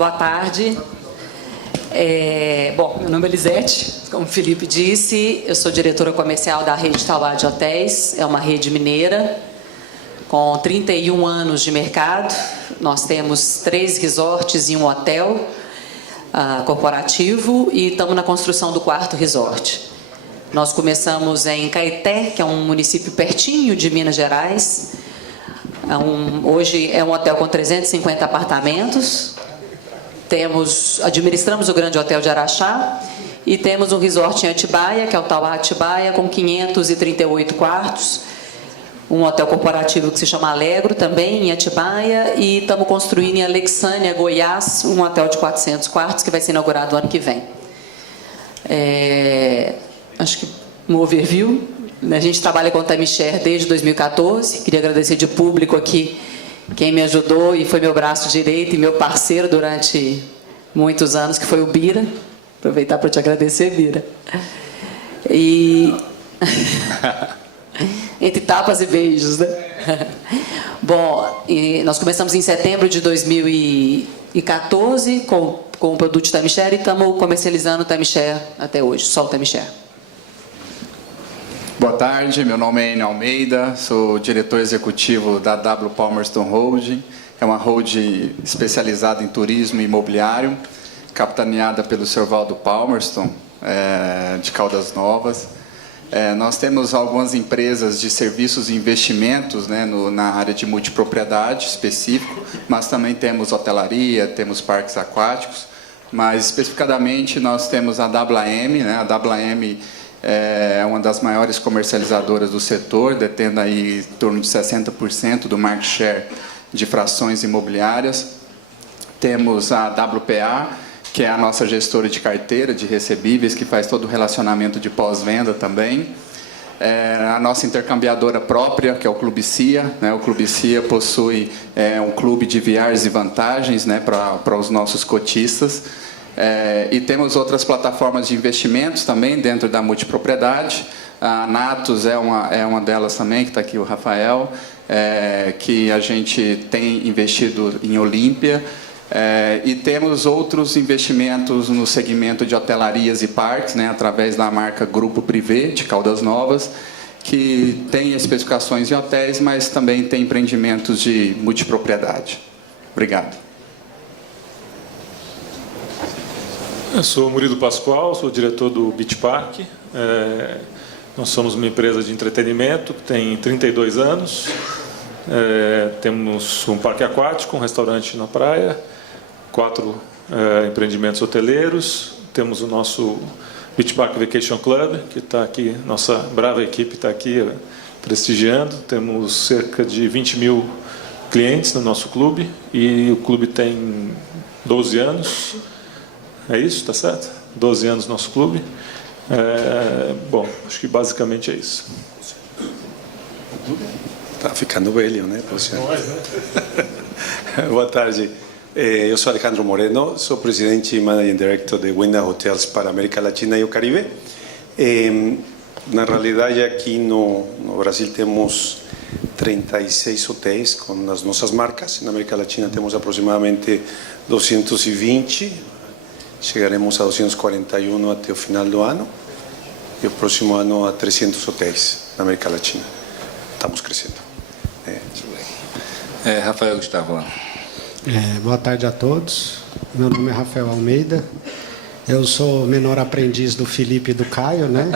Boa tarde. Bom, meu nome é Elisete, como o Felipe disse, eu sou diretora comercial da rede Tauá de Hotéis, é uma rede mineira, com 31 anos de mercado. Nós temos 3 resorts e um hotel corporativo e estamos na construção do 4º resort. Nós começamos em Caeté, que é um município pertinho de Minas Gerais. Hoje é um hotel com 350 apartamentos. Administramos o Grande Hotel de Araxá e temos um resort em Atibaia, que é o Tauá Atibaia, com 538 quartos. Um hotel corporativo que se chama Alegro, também em Atibaia. E estamos construindo em Alexânia, Goiás, um hotel de 400 quartos, que vai ser inaugurado no ano que vem. Acho que um overview. A gente trabalha com o timeshare desde 2014. Queria agradecer de público aqui quem me ajudou e foi meu braço direito e meu parceiro durante muitos anos, que foi o Bira. Aproveitar para te agradecer, Bira. Entre tapas e beijos, né? Bom, nós começamos em setembro de 2014 com o produto de timeshare e estamos comercializando o timeshare até hoje, só o timeshare. Boa tarde, meu nome é Enio Almeida, sou diretor executivo da W Palmerston Holding, é uma holding especializada em turismo e imobiliário, capitaneada pelo Sr. Valdo Palmerston, de Caldas Novas. Nós temos algumas empresas de serviços e investimentos, né, na área de multipropriedade específico, mas também temos hotelaria, temos parques aquáticos, mas especificadamente nós temos a WM, né, a WM é uma das maiores comercializadoras do setor, detendo aí em torno de 60% do market share de frações imobiliárias. Temos a WPA, que é a nossa gestora de carteira de recebíveis, que faz todo o relacionamento de pós-venda também. A nossa intercambiadora própria, que é o Clube CIA, né? O Clube CIA possui um clube de VRs e vantagens, né, para os nossos cotistas. E temos outras plataformas de investimentos também dentro da multipropriedade. A Natus é uma delas também, que está aqui o Rafael, que a gente tem investido em Olímpia. E temos outros investimentos no segmento de hotelarias e parques, né, através da marca Grupo Privé, de Caldas Novas, que tem especificações em hotéis, mas também tem empreendimentos de multipropriedade. Obrigado. Eu sou Murilo Pascoal, sou diretor do Beach Park. Nós somos uma empresa de entretenimento que tem 32 anos. Temos um parque aquático, um restaurante na praia, 4 empreendimentos hoteleiros. Temos o nosso Beach Park Vacation Club, que está aqui, nossa brava equipe está aqui prestigiando. Temos cerca de 20 mil clientes no nosso clube e o clube tem 12 anos. É isso, está certo? 12 anos no nosso clube. Bom, acho que basicamente é isso. Está ficando velho, né? Boa tarde. Eu sou Alejandro Moreno, sou presidente e managing director de Wyndham Hotels para a América Latina e o Caribe. Na realidade, aqui no Brasil temos 36 hotéis com as nossas marcas. Na América Latina temos aproximadamente 220. Chegaremos a 241 até o final do ano e o próximo ano a 300 hotéis na América Latina. Estamos crescendo. Rafael Gustavo. Boa tarde a todos. Meu nome é Rafael Almeida. Eu sou menor aprendiz do Felipe e do Caio, né?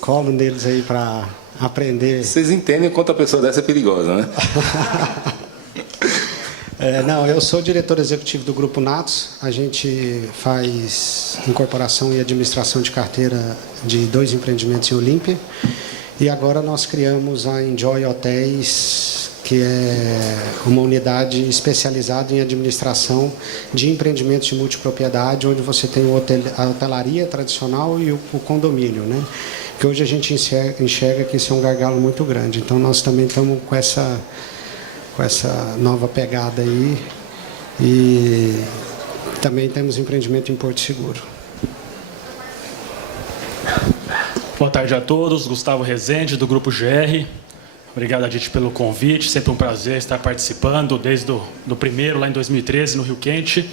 Colo neles aí para aprender. Vocês entendem quanto a pessoa dessa é perigosa, né? Não, eu sou diretor executivo do Grupo Natus. A gente faz incorporação e administração de carteira de 2 empreendimentos em Olímpia. E agora nós criamos a Enjoy Hotéis, que é uma unidade especializada em administração de empreendimentos de multipropriedade, onde você tem a hotelaria tradicional e o condomínio, né? Que hoje a gente enxerga que isso é um gargalo muito grande. Então nós também estamos com essa nova pegada aí, e também temos empreendimento em Porto Seguro. Boa tarde a todos, Gustavo Rezende, do Grupo GR. Obrigado a gente pelo convite, sempre um prazer estar participando, desde do primeiro, lá em 2013, no Rio Quente.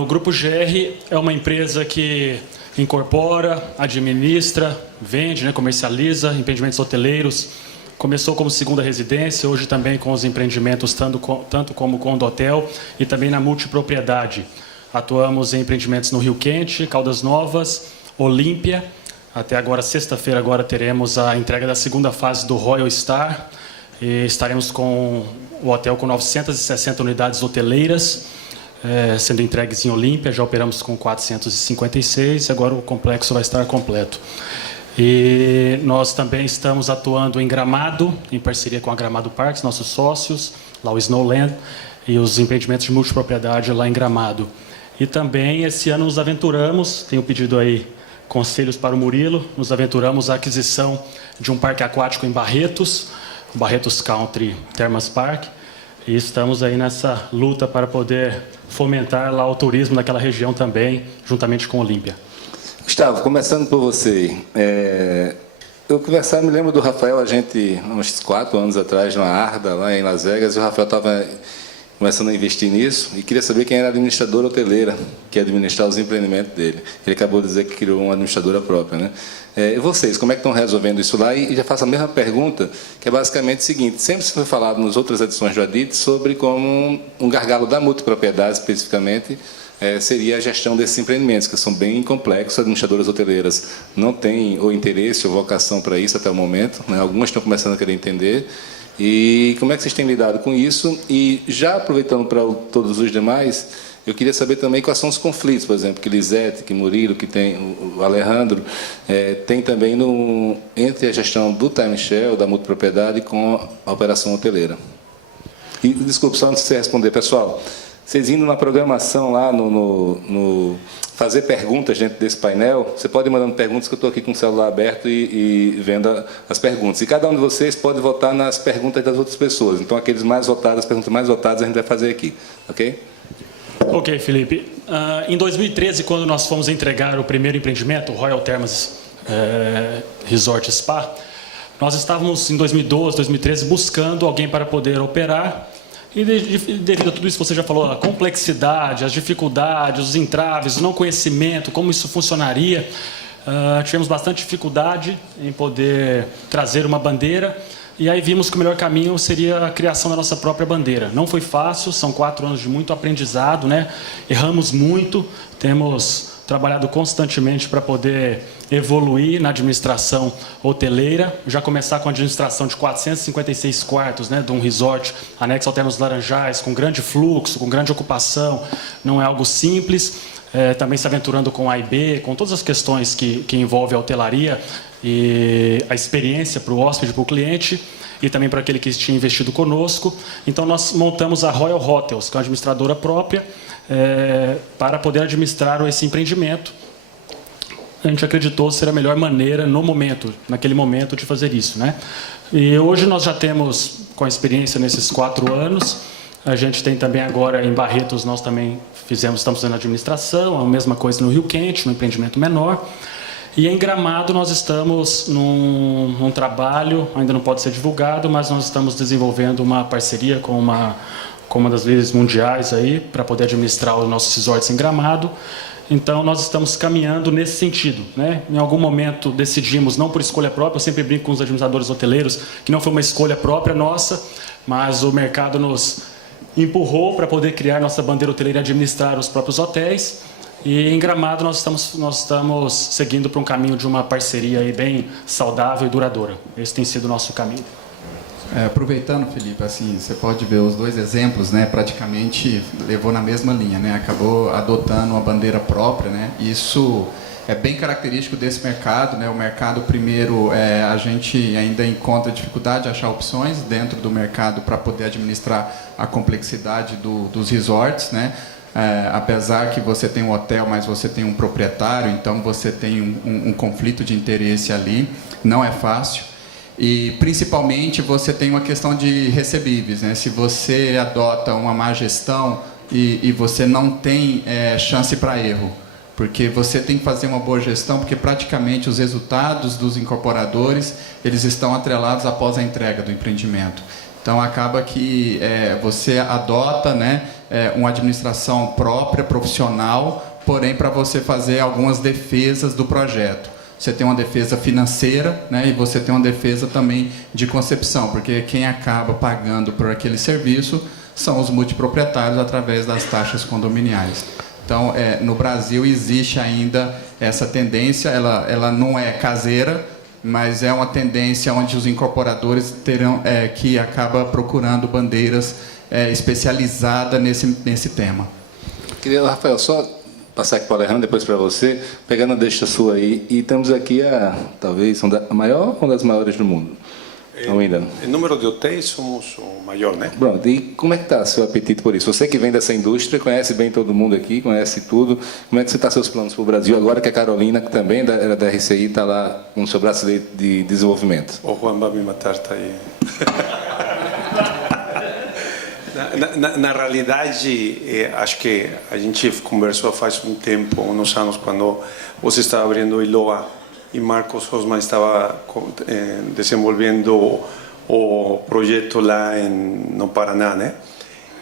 O Grupo GR é uma empresa que incorpora, administra, vende, né, comercializa empreendimentos hoteleiros. Começou como segunda residência, hoje também com os empreendimentos tanto como condotel e também na multipropriedade. Atuamos em empreendimentos no Rio Quente, Caldas Novas, Olímpia. Até agora, sexta-feira, agora teremos a entrega da segunda fase do Royal Star. E estaremos com o hotel com 960 unidades hoteleiras, sendo entregues em Olímpia. Já operamos com 456, agora o complexo vai estar completo. E nós também estamos atuando em Gramado, em parceria com a Gramado Parques, nossos sócios, lá o Snowland, e os empreendimentos de multipropriedade lá em Gramado. E também, esse ano, nos aventuramos, tenho pedido aí conselhos para o Murilo, nos aventuramos a aquisição de um parque aquático em Barretos, Barretos Country Termas Park, e estamos aí nessa luta para poder fomentar lá o turismo naquela região também, juntamente com Olímpia. Gustavo, começando por você. Eu conversava, me lembro do Rafael, a gente, uns 4 anos atrás, numa Arda, lá em Las Vegas, e o Rafael estava começando a investir nisso, e queria saber quem era a administradora hoteleira, que ia administrar os empreendimentos dele. Ele acabou de dizer que criou uma administradora própria, né? E vocês, como é que estão resolvendo isso lá? E já faço a mesma pergunta, que é basicamente o seguinte: sempre se foi falado nas outras edições do ADIT sobre como um gargalo da multipropriedade, especificamente, seria a gestão desses empreendimentos, que são bem complexos. As administradoras hoteleiras não têm ou interesse ou vocação para isso até o momento, né? Algumas estão começando a querer entender. E como é que vocês têm lidado com isso? E já aproveitando para todos os demais, eu queria saber também quais são os conflitos, por exemplo, que Lisete, que Murilo, que tem o Alejandro, tem também entre a gestão do timeshare, da multipropriedade, com a operação hoteleira. E, desculpe, só antes de você responder, pessoal, vocês indo na programação lá, fazer perguntas dentro desse painel, você pode ir mandando perguntas, que eu estou aqui com o celular aberto e vendo as perguntas. E cada um de vocês pode votar nas perguntas das outras pessoas. Então, aqueles mais votados, as perguntas mais votadas, a gente vai fazer aqui. Ok? Ok, Felipe. Em 2013, quando nós fomos entregar o primeiro empreendimento, o Royal Termas Resort Spa, nós estávamos em 2012, 2013, buscando alguém para poder operar. E devido a tudo isso que você já falou, a complexidade, as dificuldades, os entraves, o não conhecimento, como isso funcionaria, tivemos bastante dificuldade em poder trazer uma bandeira. E aí vimos que o melhor caminho seria a criação da nossa própria bandeira. Não foi fácil, são 4 anos de muito aprendizado, né? Erramos muito, temos trabalhado constantemente para poder evoluir na administração hoteleira, já começar com a administração de 456 quartos, né, de um resort anexo ao Termas Laranjais, com grande fluxo, com grande ocupação, não é algo simples. Também se aventurando com A e B, com todas as questões que envolvem a hotelaria e a experiência para o hóspede, para o cliente e também para aquele que tinha investido conosco. Então, nós montamos a Royal Hotels, que é uma administradora própria, para poder administrar esse empreendimento. A gente acreditou ser a melhor maneira naquele momento de fazer isso, né? E hoje nós já temos, com a experiência nesses 4 anos, a gente tem também agora em Barretos, nós também estamos fazendo administração, a mesma coisa no Rio Quente, um empreendimento menor. E em Gramado nós estamos num trabalho, ainda não pode ser divulgado, mas nós estamos desenvolvendo uma parceria com uma das líderes mundiais aí, para poder administrar os nossos resorts em Gramado. Então, nós estamos caminhando nesse sentido, né? Em algum momento decidimos, não por escolha própria, eu sempre brinco com os administradores hoteleiros, que não foi uma escolha própria nossa, mas o mercado nos empurrou para poder criar nossa bandeira hoteleira e administrar os próprios hotéis. E em Gramado nós estamos seguindo para um caminho de uma parceria aí bem saudável e duradoura. Esse tem sido o nosso caminho. Aproveitando, Felipe, assim, você pode ver os 2 exemplos, né? Praticamente levou na mesma linha, né? Acabou adotando uma bandeira própria, né? Isso é bem característico desse mercado, né? O mercado, primeiro, a gente ainda encontra dificuldade de achar opções dentro do mercado para poder administrar a complexidade dos resorts, né? Apesar que você tem um hotel, mas você tem um proprietário, então você tem um conflito de interesse ali, não é fácil. E, principalmente, você tem uma questão de recebíveis, né? Se você adota uma má gestão e você não tem chance para erro, porque você tem que fazer uma boa gestão, porque praticamente os resultados dos incorporadores, eles estão atrelados após a entrega do empreendimento. Então acaba que você adota, né, uma administração própria, profissional, porém para você fazer algumas defesas do projeto. Você tem uma defesa financeira, né, e você tem uma defesa também de concepção, porque quem acaba pagando por aquele serviço são os multiproprietários através das taxas condominiais. Então, no Brasil existe ainda essa tendência, ela não é caseira, mas é uma tendência onde os incorporadores terão que acaba procurando bandeiras especializadas nesse tema. Queria, Rafael, só passar aqui para o Alejandro, depois para você, pegando a deixa sua aí, e temos aqui talvez a maior, uma das maiores do mundo. Ainda. Em número de hotéis somos o maior, né? Pronto, e como é que está seu apetite por isso? Você que vem dessa indústria, conhece bem todo mundo aqui, conhece tudo, como é que você está seus planos para o Brasil, agora que a Carolina, que também era da RCI, está lá com o seu bracelete de desenvolvimento? O Juan vai me matar, está aí. Na realidade, acho que a gente conversou faz um tempo, uns anos, quando você estava abrindo o Iloa e Marcos Osman estava desenvolvendo o projeto lá no Paraná, né?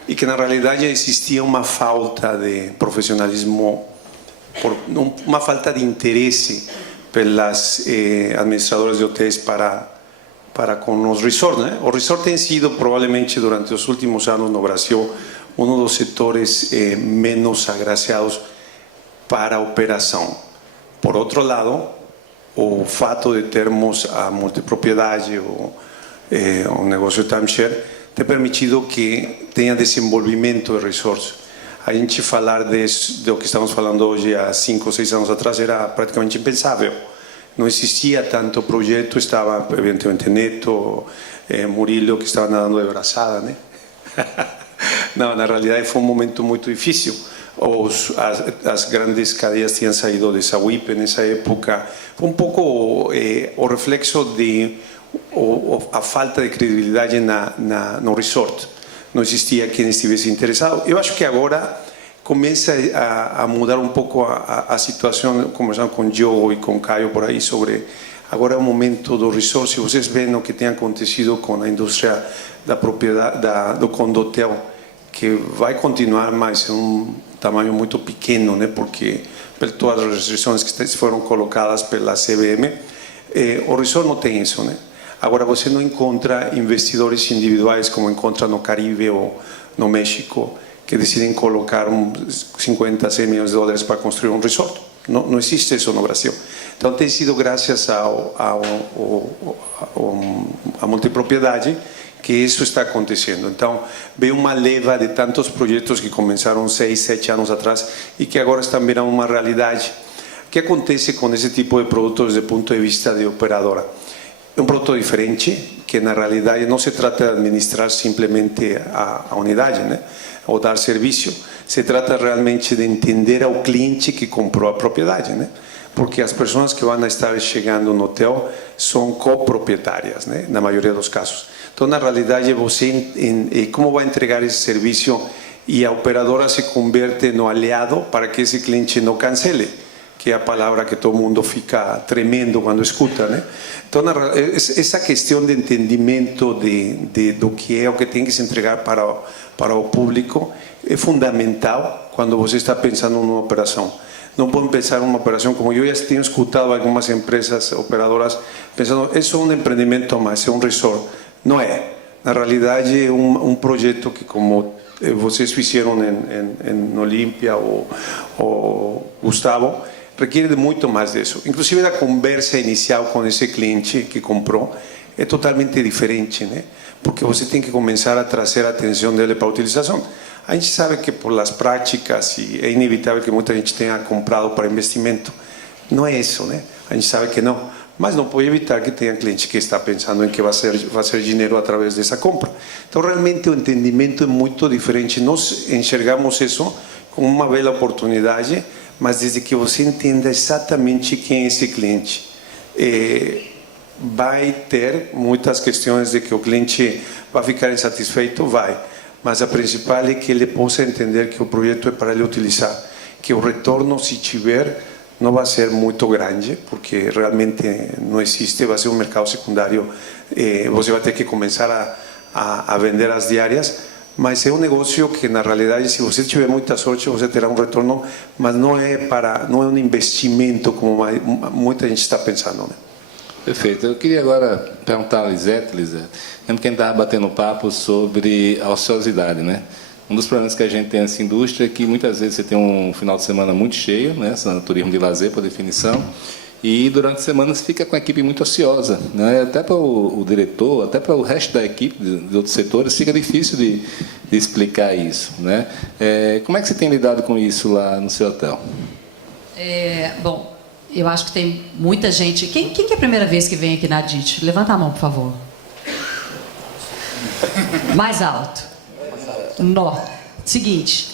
E que na realidade existia uma falta de profissionalismo, uma falta de interesse pelas administradoras de hotéis para com os resorts, né? O resort tem sido provavelmente durante os últimos anos no Brasil um dos setores menos agraciados para a operação. Por outro lado, o fato de termos a multipropriedade ou o negócio timeshare tem permitido que tenha desenvolvimento de resorts. A gente falar do que estamos falando hoje há 5 ou 6 anos atrás era praticamente impensável. Não existia tanto projeto, estava evidentemente Neto, Murilo, que estava nadando de braçada, né? Não, na realidade foi um momento muito difícil. As grandes cadeias tinham saído de Sauípe nessa época. Foi um pouco o reflexo de a falta de credibilidade no resort. Não existia quem estivesse interessado. Eu acho que agora começa a mudar um pouco a situação, conversando com o Diogo e com o Caio por aí sobre agora é o momento do resort. Se vocês veem o que tem acontecido com a indústria da propriedade do condotel, que vai continuar, mas em tamanho muito pequeno, né? Porque por todas as restrições que foram colocadas pela CVM, o resort não tem isso, né? Agora você não encontra investidores individuais como encontra no Caribe ou no México, que decidem colocar 50, 100 milhões de dólares para construir um resort. Não existe isso no Brasil. Então tem sido graças à multipropriedade que isso está acontecendo. Então, veio uma leva de tantos projetos que começaram 6, 7 anos atrás e que agora estão virando uma realidade. O que acontece com esse tipo de produtos desde o ponto de vista de operadora? É um produto diferente, que na realidade não se trata de administrar simplesmente a unidade, né? Ou dar serviço. Se trata realmente de entender ao cliente que comprou a propriedade, né? Porque as pessoas que vão estar chegando no hotel são coproprietárias, né? Na maioria dos casos. Então, na realidade, você como vai entregar esse serviço e a operadora se converte no aliado para que esse cliente não cancele, que é a palavra que todo mundo fica tremendo quando escuta, né? Então, essa questão de entendimento do que é o que tem que se entregar para o público é fundamental quando você está pensando numa operação. Não pode pensar uma operação como eu já tenho escutado algumas empresas operadoras pensando, é só um empreendimento a mais, é um resort. Não é. Na realidade, é um projeto que, como vocês fizeram em Olímpia ou Gustavo, requer de muito mais disso. Inclusive, a conversa inicial com esse cliente que comprou é totalmente diferente, né? Porque você tem que começar a trazer a atenção dele para a utilização. A gente sabe que por as práticas e é inevitável que muita gente tenha comprado para investimento. Não é isso, né? A gente sabe que não. Mas não pode evitar que tenha cliente que está pensando em que vai ser dinheiro através dessa compra. Então, realmente, o entendimento é muito diferente. Nós enxergamos isso como uma bela oportunidade, mas desde que você entenda exatamente quem é esse cliente. Vai ter muitas questões de que o cliente vai ficar insatisfeito, vai. Mas a principal é que ele possa entender que o projeto é para ele utilizar, que o retorno, se tiver, não vai ser muito grande, porque realmente não existe, vai ser um mercado secundário. Você vai ter que começar a vender as diárias, mas é um negócio que, na realidade, se você tiver muita sorte, você terá um retorno, mas não é um investimento como muita gente está pensando, né? Perfeito. Eu queria agora perguntar a Lisete, lembro que a gente estava batendo papo sobre a ociosidade, né? Um dos problemas que a gente tem nessa indústria é que muitas vezes você tem um final de semana muito cheio, né? Turismo de lazer, por definição, e durante a semana você fica com a equipe muito ociosa, né? Até para o diretor, até para o resto da equipe de outros setores, fica difícil de explicar isso, né? Como é que você tem lidado com isso lá no seu hotel? Bom, eu acho que tem muita gente... Quem que é a primeira vez que vem aqui na DIT? Levanta a mão, por favor. Mais alto. Nó. Seguinte,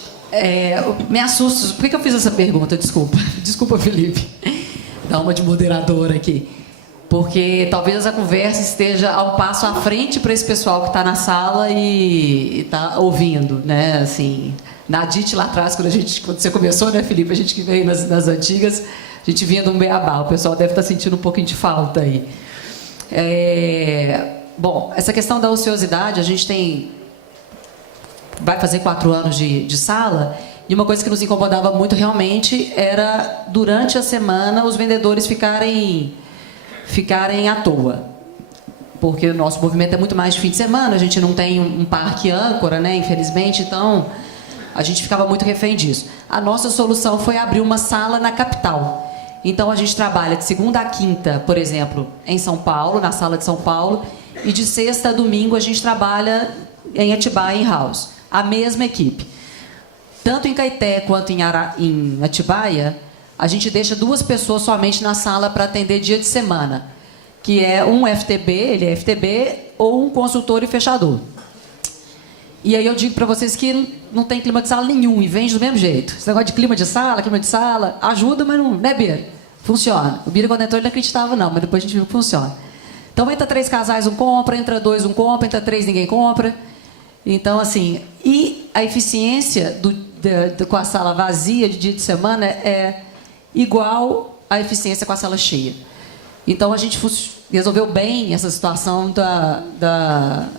me assusta... Por que eu fiz essa pergunta? Desculpa. Desculpa, Felipe. Dá uma de moderadora aqui. Porque talvez a conversa esteja ao passo à frente para esse pessoal que está na sala e está ouvindo, né? Assim, na DIT lá atrás, quando você começou, né, Felipe? A gente que veio nas antigas, a gente vinha de um beabá. O pessoal deve estar sentindo um pouquinho de falta aí. Bom, essa questão da ociosidade, a gente vai fazer 4 anos de sala, e uma coisa que nos incomodava muito realmente era, durante a semana, os vendedores ficarem à toa. Porque o nosso movimento é muito mais de fim de semana, a gente não tem um parque âncora, né, infelizmente, então a gente ficava muito refém disso. A nossa solução foi abrir uma sala na capital. Então a gente trabalha de segunda a quinta, por exemplo, em São Paulo, na sala de São Paulo, e de sexta a domingo a gente trabalha em Atibaia, em House. A mesma equipe. Tanto em Caeté quanto em Atibaia, a gente deixa 2 pessoas somente na sala para atender dia de semana, que é um FTB, ele é FTB, ou um consultor e fechador. E aí eu digo para vocês que não tem clima de sala nenhum e vende do mesmo jeito. Esse negócio de clima de sala, ajuda, mas não, né, Bira? Funciona. O Bira, quando entrou, ele não acreditava não, mas depois a gente viu que funciona. Então entra 3 casais, um compra, entra 2, um compra, entra 3, ninguém compra. Então, assim, e a eficiência com a sala vazia de dia de semana é igual à eficiência com a sala cheia. Então, a gente resolveu bem essa situação da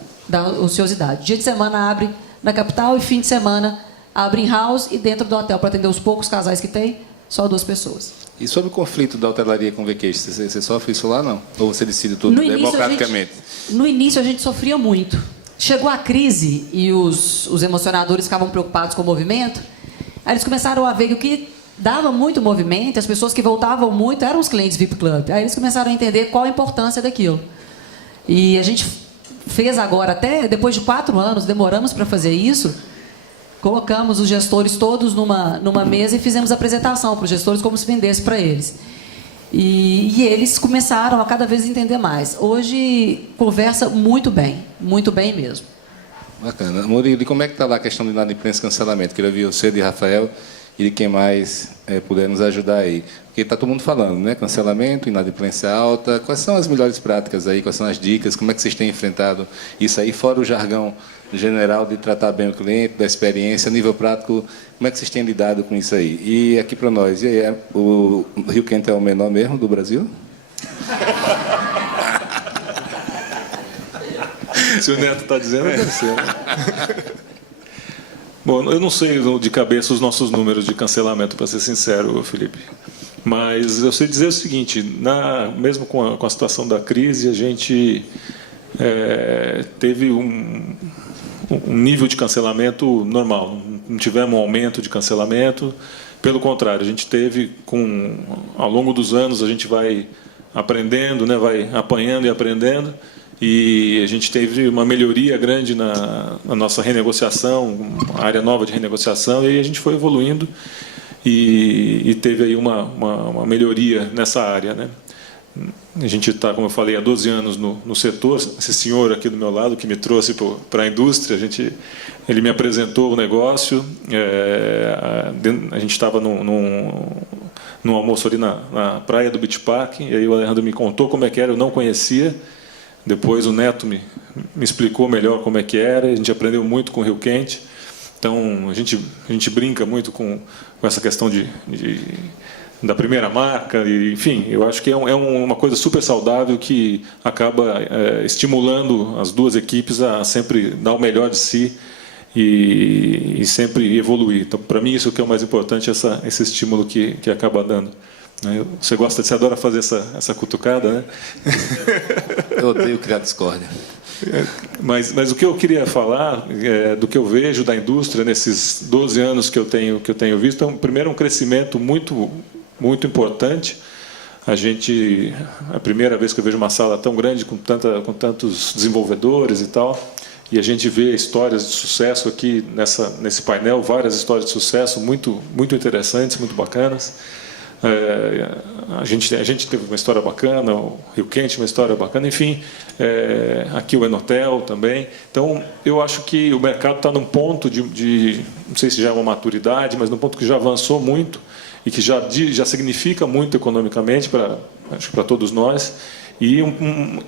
ociosidade. Dia de semana abre na capital e fim de semana abre em house e dentro do hotel, para atender os poucos casais que tem, só 2 pessoas. E sobre o conflito da hotelaria com o vacation, você sofre isso lá, não? Ou você decide tudo democraticamente? No início, a gente sofria muito. Chegou a crise e os emocionadores ficavam preocupados com o movimento. Aí eles começaram a ver que o que dava muito movimento, as pessoas que voltavam muito eram os clientes VIP Club. Aí eles começaram a entender qual a importância daquilo. E a gente fez agora, até depois de 4 anos, demoramos para fazer isso, colocamos os gestores todos numa mesa e fizemos a apresentação para os gestores como se vendesse para eles. E eles começaram a cada vez entender mais. Hoje, conversa muito bem mesmo. Bacana. Murilo, e como é que está lá a questão de inadimplência e cancelamento? Queria ouvir você, de Rafael, e de quem mais puder nos ajudar aí. Porque está todo mundo falando, né? Cancelamento, inadimplência alta. Quais são as melhores práticas aí? Quais são as dicas? Como é que vocês têm enfrentado isso aí? Fora o jargão general de tratar bem o cliente, da experiência, a nível prático, como é que vocês têm lidado com isso aí? E aqui para nós, e aí, o Rio Quente é o menor mesmo do Brasil? Se o Neto está dizendo, deve ser. Bom, eu não sei de cabeça os nossos números de cancelamento, para ser sincero, Felipe. Mas eu sei dizer o seguinte, mesmo com a situação da crise, a gente teve um nível de cancelamento normal. Não tivemos um aumento de cancelamento. Pelo contrário, a gente teve, ao longo dos anos, a gente vai aprendendo, né, vai apanhando e aprendendo, e a gente teve uma melhoria grande na nossa renegociação, uma área nova de renegociação, e aí a gente foi evoluindo e teve aí uma melhoria nessa área, né? A gente está, como eu falei, há 12 anos no setor. Esse senhor aqui do meu lado, que me trouxe para a indústria, ele me apresentou o negócio. A gente estava num almoço ali na praia do Beach Park, e aí o Alejandro me contou como é que era, eu não conhecia. Depois o Neto me explicou melhor como é que era, a gente aprendeu muito com o Rio Quente. Então, a gente brinca muito com essa questão da primeira marca, e, enfim, eu acho que é uma coisa super saudável que acaba estimulando as duas equipes a sempre dar o melhor de si e sempre evoluir. Então, para mim, isso que é o mais importante, esse estímulo que acaba dando. Você adora fazer essa cutucada, né? Eu odeio criar discórdia. Mas o que eu queria falar do que eu vejo da indústria nesses 12 anos que eu tenho visto, primeiro, um crescimento muito, muito importante. A primeira vez que eu vejo uma sala tão grande com tantos desenvolvedores e tal, e a gente vê histórias de sucesso aqui nesse painel, várias histórias de sucesso muito, muito interessantes, muito bacanas. A gente teve uma história bacana, o Rio Quente uma história bacana, enfim, aqui o Enotel também. Então, eu acho que o mercado está num ponto não sei se já é uma maturidade, mas num ponto que já avançou muito e que já significa muito economicamente para todos nós. E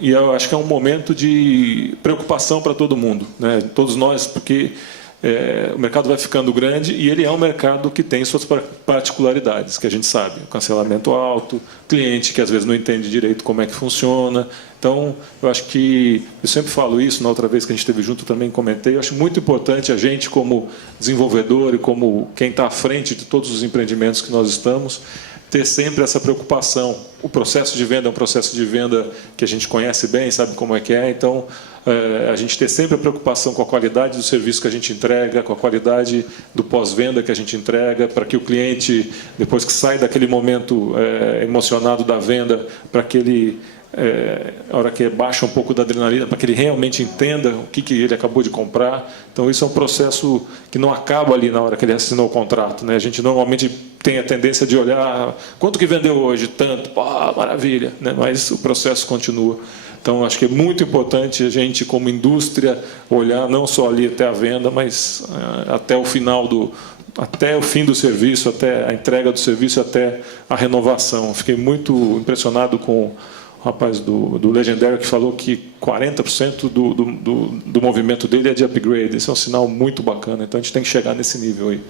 eu acho que é um momento de preocupação para todo mundo, né? Todos nós, porque o mercado vai ficando grande e ele é um mercado que tem suas particularidades, que a gente sabe. O cancelamento alto, cliente que às vezes não entende direito como é que funciona. Então, eu acho que, eu sempre falo isso, na outra vez que a gente esteve junto também comentei, eu acho muito importante a gente, como desenvolvedor e como quem está à frente de todos os empreendimentos que nós estamos, ter sempre essa preocupação. O processo de venda é um processo de venda que a gente conhece bem, sabe como é que é, então a gente ter sempre a preocupação com a qualidade do serviço que a gente entrega, com a qualidade do pós-venda que a gente entrega, para que o cliente, depois que sai daquele momento emocionado da venda, para que ele, a hora que baixa um pouco da adrenalina, para que ele realmente entenda o que ele acabou de comprar. Então, isso é um processo que não acaba ali na hora que ele assinou o contrato, né? A gente normalmente tem a tendência de olhar quanto que vendeu hoje, tanto, maravilha, né? Mas o processo continua. Então, acho que é muito importante a gente, como indústria, olhar não só ali até a venda, mas até o fim do serviço, até a entrega do serviço, até a renovação. Fiquei muito impressionado com o rapaz do Legendary que falou que 40% do movimento dele é de upgrade. Esse é um sinal muito bacana. Então, a gente tem que chegar nesse nível aí.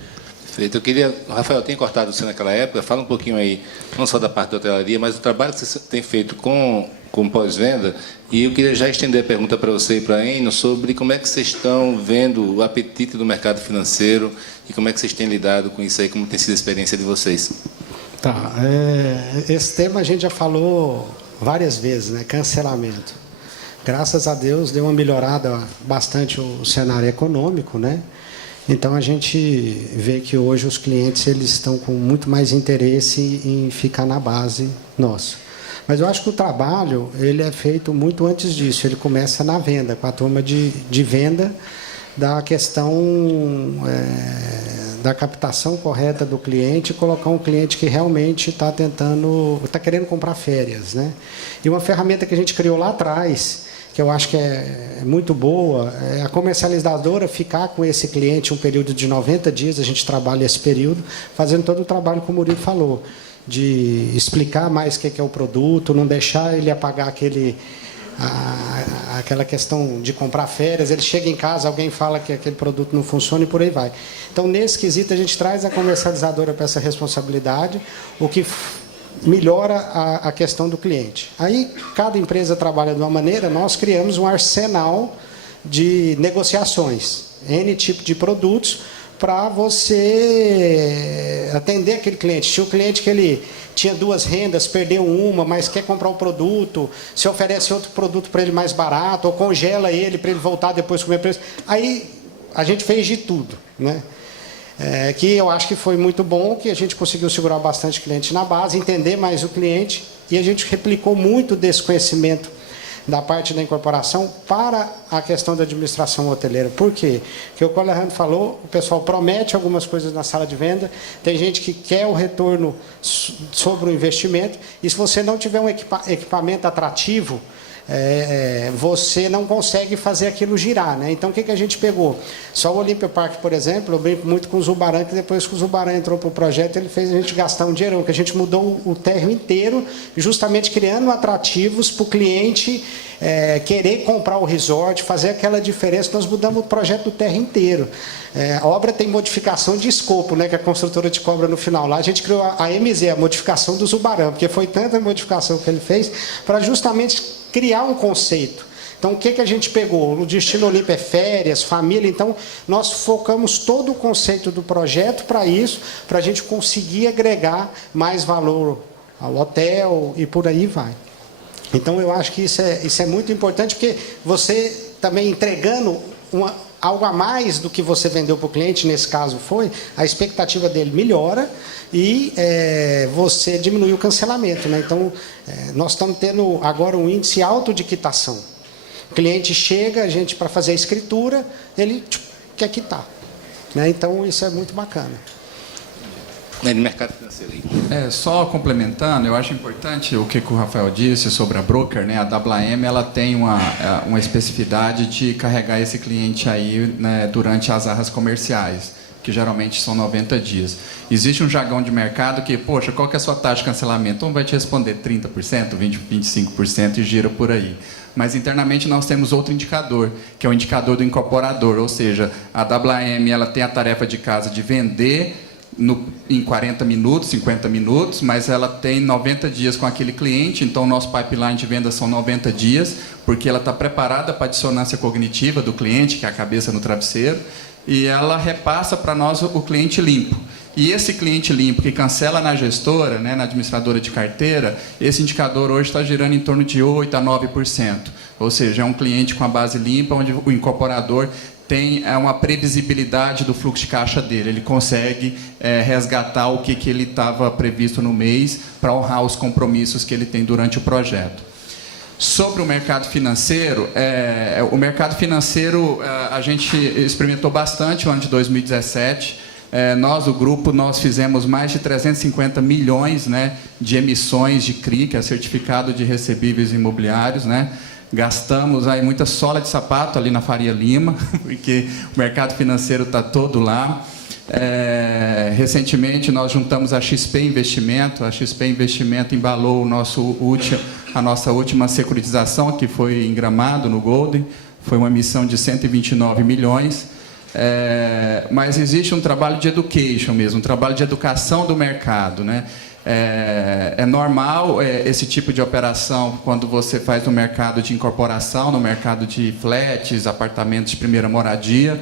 Perfeito. Eu queria, Rafael, tem cortado você naquela época, fala um pouquinho aí, não só da parte da hotelaria, mas do trabalho que você tem feito com pós-venda, e eu queria já estender a pergunta para você e para a Eno sobre como é que vocês estão vendo o apetite do mercado financeiro e como é que vocês têm lidado com isso aí, como tem sido a experiência de vocês. Tá, esse tema a gente já falou várias vezes, né? Cancelamento. Graças a Deus deu uma melhorada bastante o cenário econômico, né? Então a gente vê que hoje os clientes eles estão com muito mais interesse em ficar na base nossa. Mas eu acho que o trabalho ele é feito muito antes disso. Ele começa na venda, com a turma de venda, da questão da captação correta do cliente, colocar um cliente que realmente está querendo comprar férias, né? E uma ferramenta que a gente criou lá atrás, que eu acho que é muito boa, é a comercializadora ficar com esse cliente um período de 90 dias, a gente trabalha esse período, fazendo todo o trabalho que o Murilo falou, de explicar mais o que é o produto, não deixar ele apagar aquela questão de comprar férias, ele chega em casa, alguém fala que aquele produto não funciona e por aí vai. Então, nesse quesito, a gente traz a comercializadora para essa responsabilidade, o que melhora a questão do cliente. Aí, cada empresa trabalha de uma maneira, nós criamos um arsenal de negociações, N tipo de produtos, para você atender aquele cliente. Se o cliente que ele tinha duas rendas, perdeu uma, mas quer comprar um produto, se oferece outro produto para ele mais barato, ou congela ele para ele voltar depois com o mesmo preço. Aí a gente fez de tudo, né? Que eu acho que foi muito bom, que a gente conseguiu segurar bastante cliente na base, entender mais o cliente, e a gente replicou muito desse conhecimento da parte da incorporação para a questão da administração hoteleira. Por quê? Porque o que o Alejandro falou, o pessoal promete algumas coisas na sala de venda, tem gente que quer o retorno sobre o investimento, e se você não tiver um equipamento atrativo, você não consegue fazer aquilo girar, né? Então, o que a gente pegou? Só o Olímpia Park, por exemplo, eu brinco muito com o Zubaran, que depois que o Zubaran entrou para o projeto, ele fez a gente gastar um dinheirão, que a gente mudou o térreo inteiro, justamente criando atrativos para o cliente querer comprar o resort, fazer aquela diferença. Nós mudamos o projeto do térreo inteiro. A obra tem modificação de escopo, né, que a construtora te cobra no final. Lá a gente criou a MZ, a modificação do Zubaran, porque foi tanta modificação que ele fez para justamente criar um conceito. Então, o que a gente pegou? O Destino Olímpia é férias, família. Então, nós focamos todo o conceito do projeto para isso, para a gente conseguir agregar mais valor ao hotel e por aí vai. Então, eu acho que isso é muito importante, porque você também entregando algo a mais do que você vendeu para o cliente, nesse caso a expectativa dele melhora e você diminui o cancelamento, né? Então, nós estamos tendo agora um índice alto de quitação. O cliente chega, a gente, para fazer a escritura, ele quer quitar, né? Então, isso é muito bacana. No mercado financeiro. Só complementando, eu acho importante o que o Rafael disse sobre a broker, né? A WM, ela tem uma especificidade de carregar esse cliente aí, né, durante as arras comerciais, que geralmente são 90 dias. Existe um jargão de mercado que, poxa, qual que é a sua taxa de cancelamento? Um vai te responder 30%, 20%, 25% e gira por aí. Mas internamente nós temos outro indicador, que é o indicador do incorporador, ou seja, a WM ela tem a tarefa de casa de vender em 40 minutos, 50 minutos, mas ela tem 90 dias com aquele cliente, então o nosso pipeline de venda são 90 dias, porque ela está preparada para a dissonância cognitiva do cliente, que é a cabeça no travesseiro, e ela repassa para nós o cliente limpo. E esse cliente limpo que cancela na gestora, né, na administradora de carteira, esse indicador hoje está girando em torno de 8% a 9%. Ou seja, é um cliente com a base limpa, onde o incorporador tem uma previsibilidade do fluxo de caixa dele. Ele consegue resgatar o que ele estava previsto no mês para honrar os compromissos que ele tem durante o projeto. Sobre o mercado financeiro, a gente experimentou bastante no ano de 2017. Nós, do grupo, nós fizemos mais de 350 milhões, né, de emissões de CRI, que é Certificado de Recebíveis Imobiliários, né? Gastamos aí muita sola de sapato ali na Faria Lima, porque o mercado financeiro está todo lá. Recentemente, nós juntamos a XP Investimento. A XP Investimento embalou a nossa última securitização, que foi em Gramado, no Golden. Foi uma emissão de 129 milhões. Mas existe um trabalho de education mesmo, um trabalho de educação do mercado, né? É normal esse tipo de operação quando você faz no mercado de incorporação, no mercado de flats, apartamentos de primeira moradia,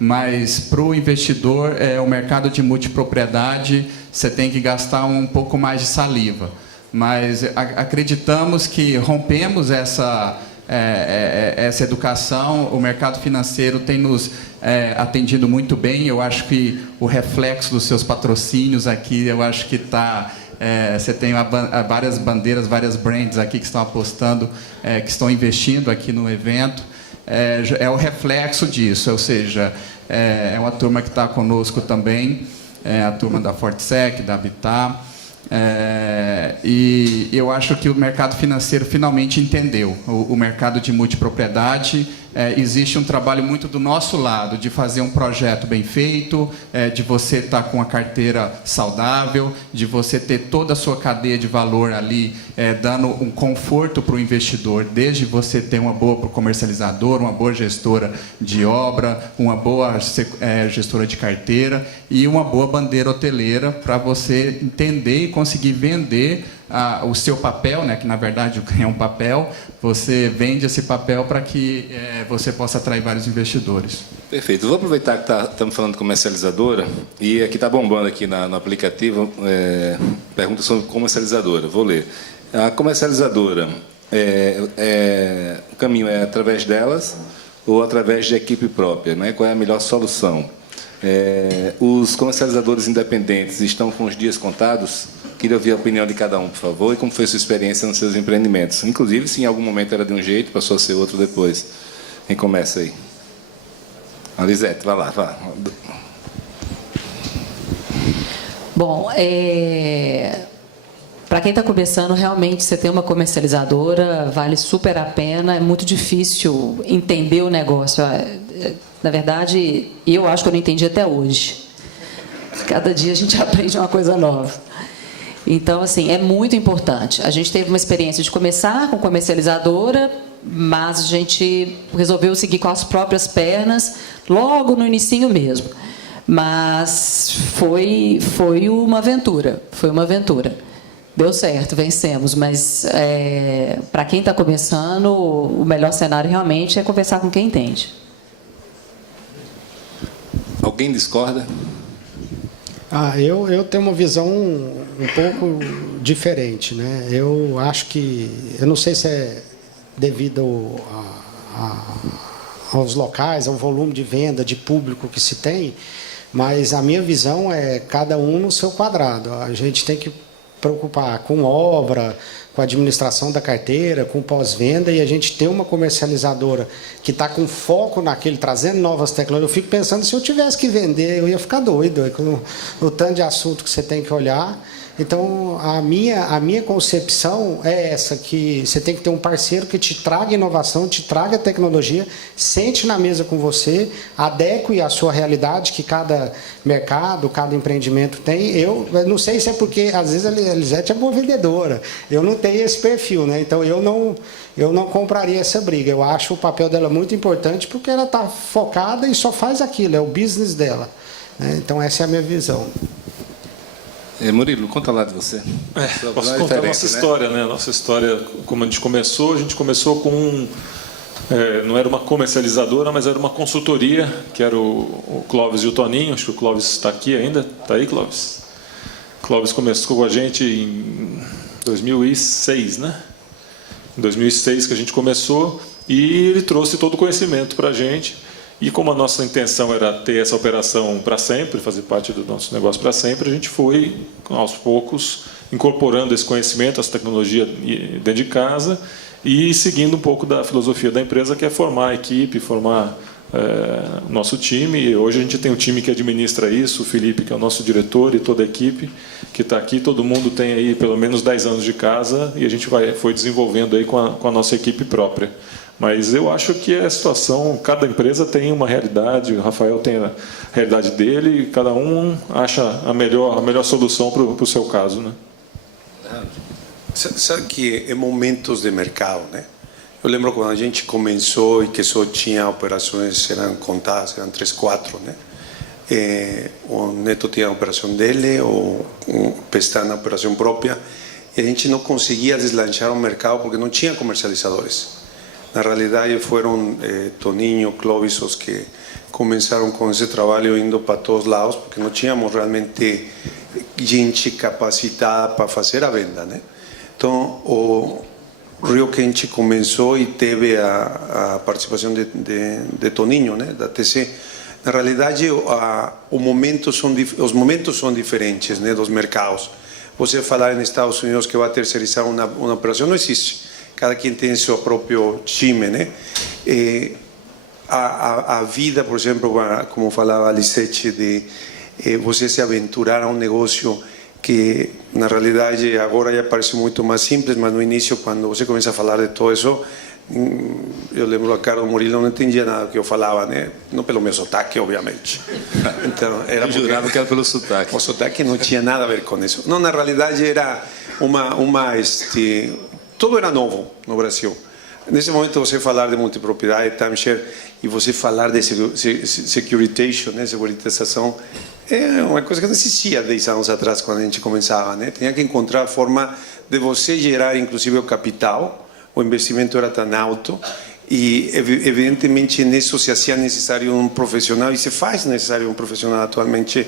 mas para o investidor, o mercado de multipropriedade, você tem que gastar um pouco mais de saliva. Mas acreditamos que rompemos essa educação, o mercado financeiro tem nos atendido muito bem. Eu acho que o reflexo dos seus patrocínios aqui, eu acho que está... você tem várias bandeiras, várias brands aqui que estão apostando, que estão investindo aqui no evento. É o reflexo disso, ou seja, é uma turma que está conosco também, a turma da Fortsec, da Habitat. E eu acho que o mercado financeiro finalmente entendeu o mercado de multipropriedade. Existe um trabalho muito do nosso lado de fazer um projeto bem feito, de você estar com a carteira saudável, de você ter toda a sua cadeia de valor ali, dando um conforto para o investidor, desde você ter uma boa comercializadora, uma boa gestora de obra, uma boa gestora de carteira e uma boa bandeira hoteleira para você entender e conseguir vender o seu papel, né, que na verdade é um papel. Você vende esse papel para que você possa atrair vários investidores. Perfeito. Vou aproveitar que estamos falando de comercializadora e aqui está bombando aqui no aplicativo pergunta sobre comercializadora. Vou ler. A comercializadora, o caminho é através delas ou através de equipe própria, né? Qual é a melhor solução? Os comercializadores independentes estão com os dias contados? Queria ouvir a opinião de cada um, por favor, e como foi a sua experiência nos seus empreendimentos. Inclusive, se em algum momento era de um jeito, passou a ser outro depois. Quem começa aí? A Lisete, vai lá, vá. Bom, Para quem está começando, realmente, você ter uma comercializadora vale super a pena. É muito difícil entender o negócio. Na verdade, eu acho que eu não entendi até hoje. Cada dia a gente aprende uma coisa nova. Então, assim, é muito importante. A gente teve uma experiência de começar com comercializadora, mas a gente resolveu seguir com as próprias pernas, logo no inicinho mesmo. Mas foi uma aventura, Deu certo, vencemos, mas para quem está começando, o melhor cenário realmente é conversar com quem entende. Alguém discorda? Eu tenho uma visão um pouco diferente, né? Eu acho que, eu não sei se é devido aos locais, ao volume de venda, de público que se tem, mas a minha visão é cada um no seu quadrado. A gente tem que preocupar com obra, com a administração da carteira, com pós-venda, e a gente tem uma comercializadora que está com foco naquele, trazendo novas tecnologias. Eu fico pensando, se eu tivesse que vender, eu ia ficar doido, com o tanto de assunto que você tem que olhar. Então, a minha concepção é essa, que você tem que ter um parceiro que te traga inovação, te traga tecnologia, sente na mesa com você, adeque a sua realidade, que cada mercado, cada empreendimento tem. Eu não sei se é porque, às vezes, a Elisete é boa vendedora. Eu não tenho esse perfil, né? Então, eu não compraria essa briga. Eu acho o papel dela muito importante, porque ela está focada e só faz aquilo, é o business dela, né? Então, essa é a minha visão. Murilo, conta lá de você. Posso contar a nossa história, né? Nossa história, como a gente começou com não era uma comercializadora, mas era uma consultoria, que era o Clóvis e o Toninho. Acho que o Clóvis está aqui ainda. Está aí, Clóvis? Clóvis começou com a gente em 2006, né? Em 2006 que a gente começou, e ele trouxe todo o conhecimento para a gente. E como a nossa intenção era ter essa operação para sempre, fazer parte do nosso negócio para sempre, a gente foi, aos poucos, incorporando esse conhecimento, essa tecnologia dentro de casa e seguindo um pouco da filosofia da empresa, que é formar a equipe, formar o nosso time. E hoje a gente tem um time que administra isso, o Felipe, que é o nosso diretor, e toda a equipe que está aqui. Todo mundo tem aí pelo menos 10 anos de casa, e a gente foi desenvolvendo aí com a nossa equipe própria. Mas eu acho que a situação, cada empresa tem uma realidade, o Rafael tem a realidade dele, e cada um acha a melhor solução para o seu caso, né? Sabe que é momentos de mercado, né? Eu lembro quando a gente começou e que só tinha operações, eram contadas, eram 3, 4, né? O Neto tinha a operação dele, o Pestana a operação própria, e a gente não conseguia deslanchar o mercado porque não tinha comercializadores. Na realidade, foram Toninho, Clóvis os que começaram com esse trabalho, indo para todos os lados, porque não tínhamos realmente gente capacitada para fazer a venda, né? Então, o Rio Quente começou e teve a participação de Toninho, né, da TC. Na realidade, os momentos são diferentes, né, dos mercados. Você falar nos Estados Unidos que vai terceirizar uma operação, não existe. Cada quem tem seu próprio time, né? A vida, por exemplo, como falava a Lisete, de você se aventurar a um negócio que, na realidade, agora já parece muito mais simples, mas no início, quando você começa a falar de todo isso, eu lembro a Carlos Murilo, não entendia nada do que eu falava, né? Não pelo meu sotaque, obviamente. Então, era eu jurava que era pelo sotaque. O sotaque não tinha nada a ver com isso. Não, na realidade, era tudo era novo no Brasil. Nesse momento, você falar de multipropriedade, timeshare, e você falar de securitization, né, securitização, é uma coisa que não existia 10 anos atrás, quando a gente começava, né? Tinha que encontrar a forma de você gerar, inclusive, o capital. O investimento era tão alto e, evidentemente, nisso se fazia necessário um profissional, e se faz necessário um profissional atualmente.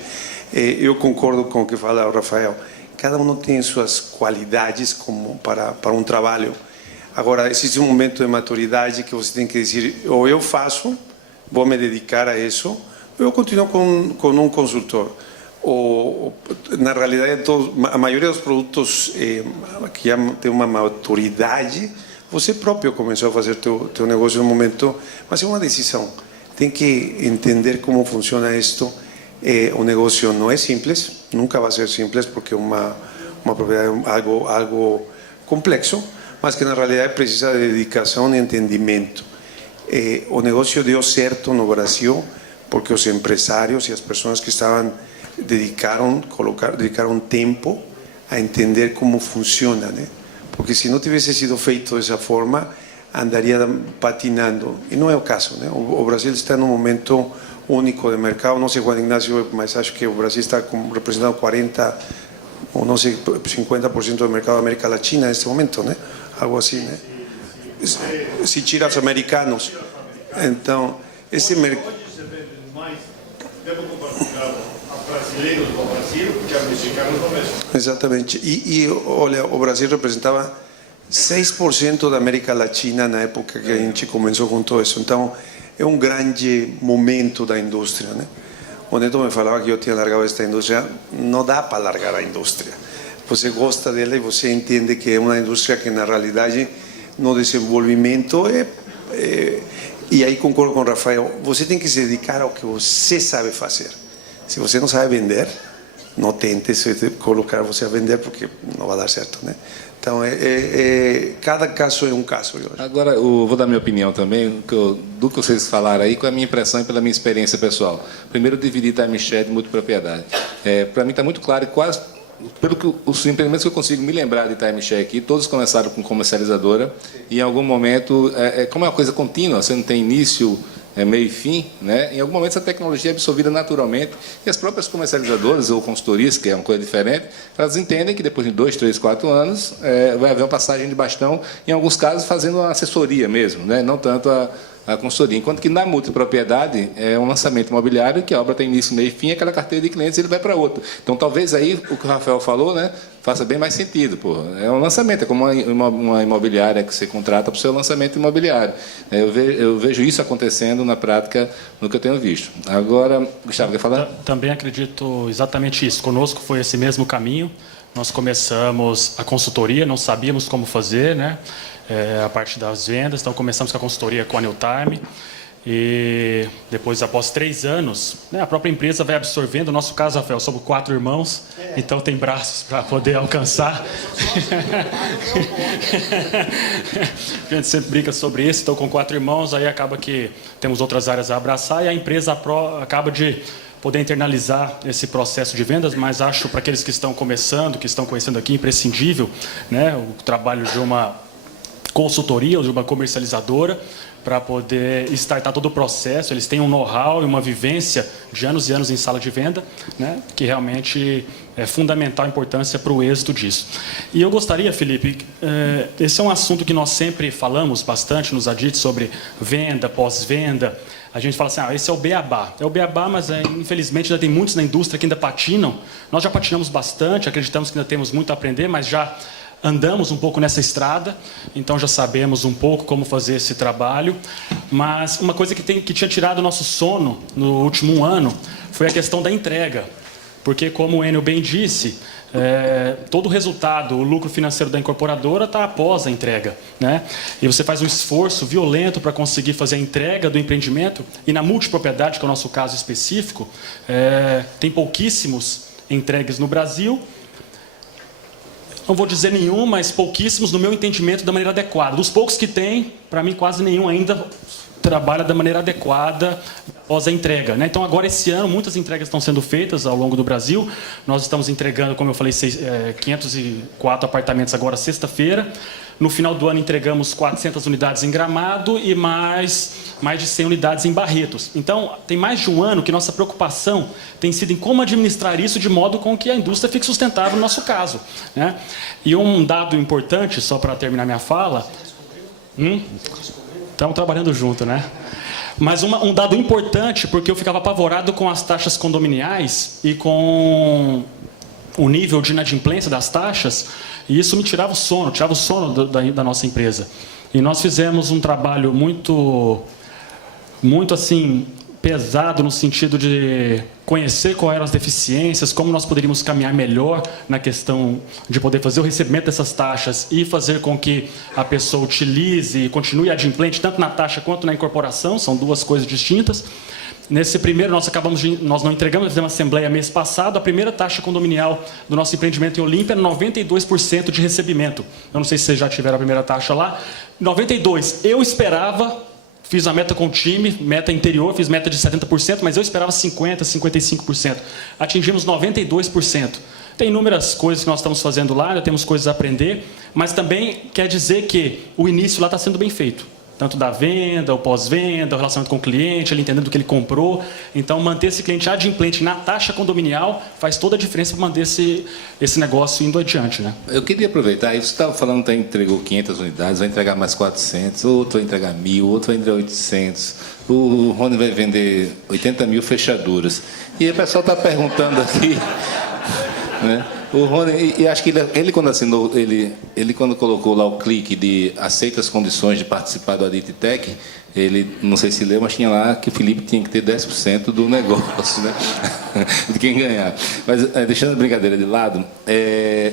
Eu concordo com o que fala o Rafael. Cada um tem suas qualidades como para um trabalho. Agora, existe um momento de maturidade que você tem que dizer, ou eu faço, vou me dedicar a isso, ou eu continuo com um consultor. Na realidade, a maioria dos produtos que já tem uma maturidade, você próprio começou a fazer teu negócio no momento, mas é uma decisão. Tem que entender como funciona isto. O negócio não é simples, nunca vai ser simples, porque uma uma propriedade algo complexo, mas que na realidade precisa de dedicação e entendimento. O negócio deu certo no Brasil porque os empresários e as pessoas que estavam dedicaram tempo a entender como funciona, né? Porque se não tivesse sido feito dessa forma, andaria patinando. E não é o caso, né? O Brasil está num momento único de mercado. Não sei, Juan Ignacio, mas acho que o Brasil está representando 40 ou não sei, 50% do mercado da América Latina neste momento, né? Algo assim, né? Se tira os americanos. Então, esse mercado... brasileiros do Brasil que a mexicanos do México. Exatamente. E olha, o Brasil representava 6% da América Latina na época que a gente começou com tudo isso. Então, é um grande momento da indústria, né? O Neto me falava que eu tinha largado esta indústria. Não dá para largar a indústria. Você gosta dela e você entende que é uma indústria que, na realidade, no desenvolvimento e aí concordo com o Rafael, você tem que se dedicar ao que você sabe fazer. Se você não sabe vender, não tente colocar você a vender, porque não vai dar certo, né? Então, cada caso é um caso. Eu acho. Agora, eu vou dar minha opinião também, do que vocês falaram aí, com a minha impressão e pela minha experiência pessoal. Primeiro, dividir timeshare de multipropriedade. Para mim está muito claro, quase, pelo que os empreendimentos que eu consigo me lembrar de timeshare aqui, todos começaram com comercializadora, e em algum momento, como é uma coisa contínua, você não tem início... meio e fim, né? Em algum momento essa tecnologia é absorvida naturalmente e as próprias comercializadoras ou consultorias, que é uma coisa diferente, elas entendem que depois de 2, 3, 4 anos vai haver uma passagem de bastão, em alguns casos fazendo uma assessoria mesmo, né? Não tanto a consultoria. Enquanto que na multipropriedade é um lançamento imobiliário que a obra tem início, meio e fim, aquela carteira de clientes ele vai para outra. Então talvez aí o que o Rafael falou, né, faça bem mais sentido. Pô. É um lançamento, é como uma imobiliária que você contrata para o seu lançamento imobiliário. Eu vejo isso acontecendo na prática no que eu tenho visto. Agora, Gustavo, quer falar? Também acredito exatamente isso. Conosco foi esse mesmo caminho. Nós começamos a consultoria, não sabíamos como fazer, né? A parte das vendas, então começamos com a consultoria com a New Time e depois, após 3 anos, né, a própria empresa vai absorvendo. No nosso caso, Rafael, somos 4 irmãos, então tem braços para poder alcançar. A gente sempre brinca sobre isso, então com 4 irmãos, aí acaba que temos outras áreas a abraçar e a empresa acaba de poder internalizar esse processo de vendas, mas acho para aqueles que estão começando, que estão conhecendo aqui, imprescindível, né, o trabalho de uma consultoria ou de uma comercializadora para poder startar todo o processo. Eles têm um know-how e uma vivência de anos e anos em sala de venda, né, que realmente é fundamental a importância para o êxito disso. E eu gostaria, Felipe, esse é um assunto que nós sempre falamos bastante nos ADITs sobre venda, pós-venda. A gente fala assim, esse é o beabá. É o beabá, mas infelizmente ainda tem muitos na indústria que ainda patinam. Nós já patinamos bastante, acreditamos que ainda temos muito a aprender, mas já andamos um pouco nessa estrada, então já sabemos um pouco como fazer esse trabalho. Mas uma coisa que tinha tirado o nosso sono no último ano foi a questão da entrega. Porque, como o Enio bem disse, todo o resultado, o lucro financeiro da incorporadora está após a entrega, né? E você faz um esforço violento para conseguir fazer a entrega do empreendimento. E na multipropriedade, que é o nosso caso específico, tem pouquíssimos entregues no Brasil. Não vou dizer nenhum, mas pouquíssimos no meu entendimento da maneira adequada. Dos poucos que tem, para mim quase nenhum ainda trabalha da maneira adequada após a entrega, né? Então agora esse ano muitas entregas estão sendo feitas ao longo do Brasil. Nós estamos entregando, como eu falei, 504 apartamentos agora sexta-feira. No final do ano entregamos 400 unidades em Gramado e mais de 100 unidades em Barretos. Então, tem mais de um ano que nossa preocupação tem sido em como administrar isso de modo com que a indústria fique sustentável no nosso caso, né? E um dado importante, só para terminar minha fala... Estamos trabalhando junto, né? Mas um dado importante, porque eu ficava apavorado com as taxas condominiais e com o nível de inadimplência das taxas, e isso me tirava o sono da nossa empresa. E nós fizemos um trabalho muito assim, pesado no sentido de conhecer quais eram as deficiências, como nós poderíamos caminhar melhor na questão de poder fazer o recebimento dessas taxas e fazer com que a pessoa utilize e continue adimplente tanto na taxa quanto na incorporação, são duas coisas distintas. Nesse primeiro, nós não entregamos, fizemos uma assembleia mês passado, a primeira taxa condominial do nosso empreendimento em Olímpia é 92% de recebimento. Eu não sei se vocês já tiveram a primeira taxa lá. 92%. Eu esperava, fiz a meta com o time, meta interior, fiz meta de 70%, mas eu esperava 50%, 55%. Atingimos 92%. Tem inúmeras coisas que nós estamos fazendo lá, ainda temos coisas a aprender, mas também quer dizer que o início lá está sendo bem feito. Tanto da venda, o pós-venda, o relacionamento com o cliente, ele entendendo o que ele comprou. Então, manter esse cliente adimplente na taxa condominial faz toda a diferença para manter esse negócio indo adiante, né? Eu queria aproveitar, você estava falando que entregou 500 unidades, vai entregar mais 400, outro vai entregar 1.000, outro vai entregar 800, o Rony vai vender 80 mil fechaduras. E o pessoal está perguntando aqui, né? O Rony, e acho que ele quando assinou, ele quando colocou lá o clique de aceita as condições de participar do Adititec, ele, não sei se leu, mas tinha lá que o Felipe tinha que ter 10% do negócio, né? De quem ganhar. Mas, deixando a brincadeira de lado,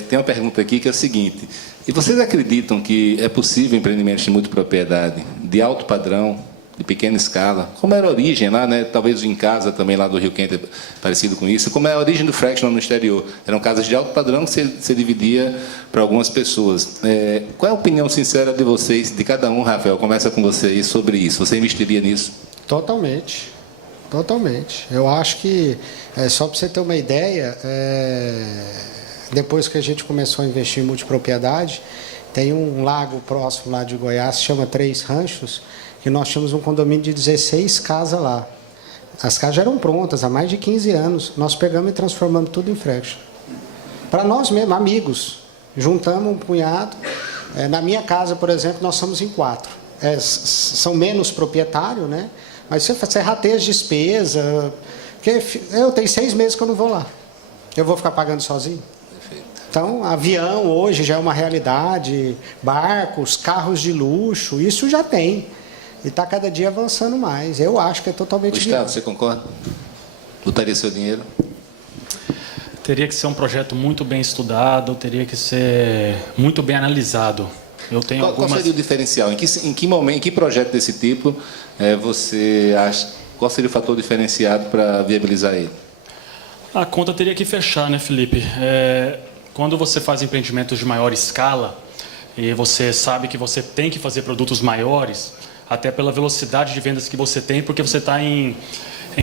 tem uma pergunta aqui que é a seguinte: e vocês acreditam que é possível empreendimentos de multipropriedade, de alto padrão, de pequena escala, como era a origem lá, né? Talvez em casa também lá do Rio Quente, parecido com isso, como é a origem do fractional no exterior. Eram casas de alto padrão que você dividia para algumas pessoas. Qual é a opinião sincera de vocês, de cada um, Rafael? Começa com você aí sobre isso. Você investiria nisso? Totalmente. Totalmente. Eu acho que, só para você ter uma ideia, depois que a gente começou a investir em multipropriedade, tem um lago próximo lá de Goiás, se chama Três Ranchos, que nós tínhamos um condomínio de 16 casas lá. As casas já eram prontas há mais de 15 anos. Nós pegamos e transformamos tudo em fraction. Para nós mesmos, amigos. Juntamos um punhado. Na minha casa, por exemplo, nós somos em 4. São menos proprietários, né? Mas você rateia as despesas. Porque eu tenho 6 meses que eu não vou lá. Eu vou ficar pagando sozinho? Então, avião hoje já é uma realidade. Barcos, carros de luxo, isso já tem. E está cada dia avançando mais. Eu acho que é totalmente Gustavo, viável. você concorda? Botaria seu dinheiro? Teria que ser um projeto muito bem estudado, teria que ser muito bem analisado. Eu tenho Qual seria o diferencial? Em que momento, em que projeto desse tipo você acha? Qual seria o fator diferenciado para viabilizar ele? A conta teria que fechar, né, Felipe? Quando você faz empreendimentos de maior escala e você sabe que você tem que fazer produtos maiores, até pela velocidade de vendas que você tem, porque você está em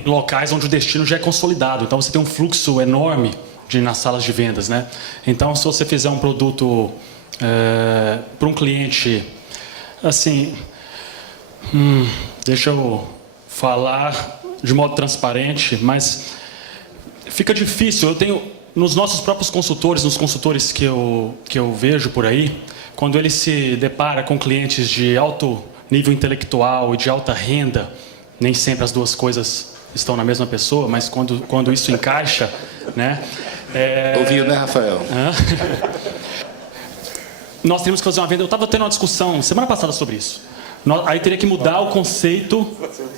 locais onde o destino já é consolidado. Então, você tem um fluxo enorme nas salas de vendas, né? Então, se você fizer um produto para um cliente, assim, deixa eu falar de modo transparente, mas fica difícil. Eu tenho, nos nossos próprios consultores, nos consultores que eu vejo por aí, quando ele se depara com clientes de alto nível intelectual e de alta renda, nem sempre as duas coisas estão na mesma pessoa, mas quando isso encaixa, né? Ouviu, né, Rafael? Nós temos que fazer uma venda. Eu estava tendo uma discussão semana passada sobre isso. Aí teria que mudar o conceito.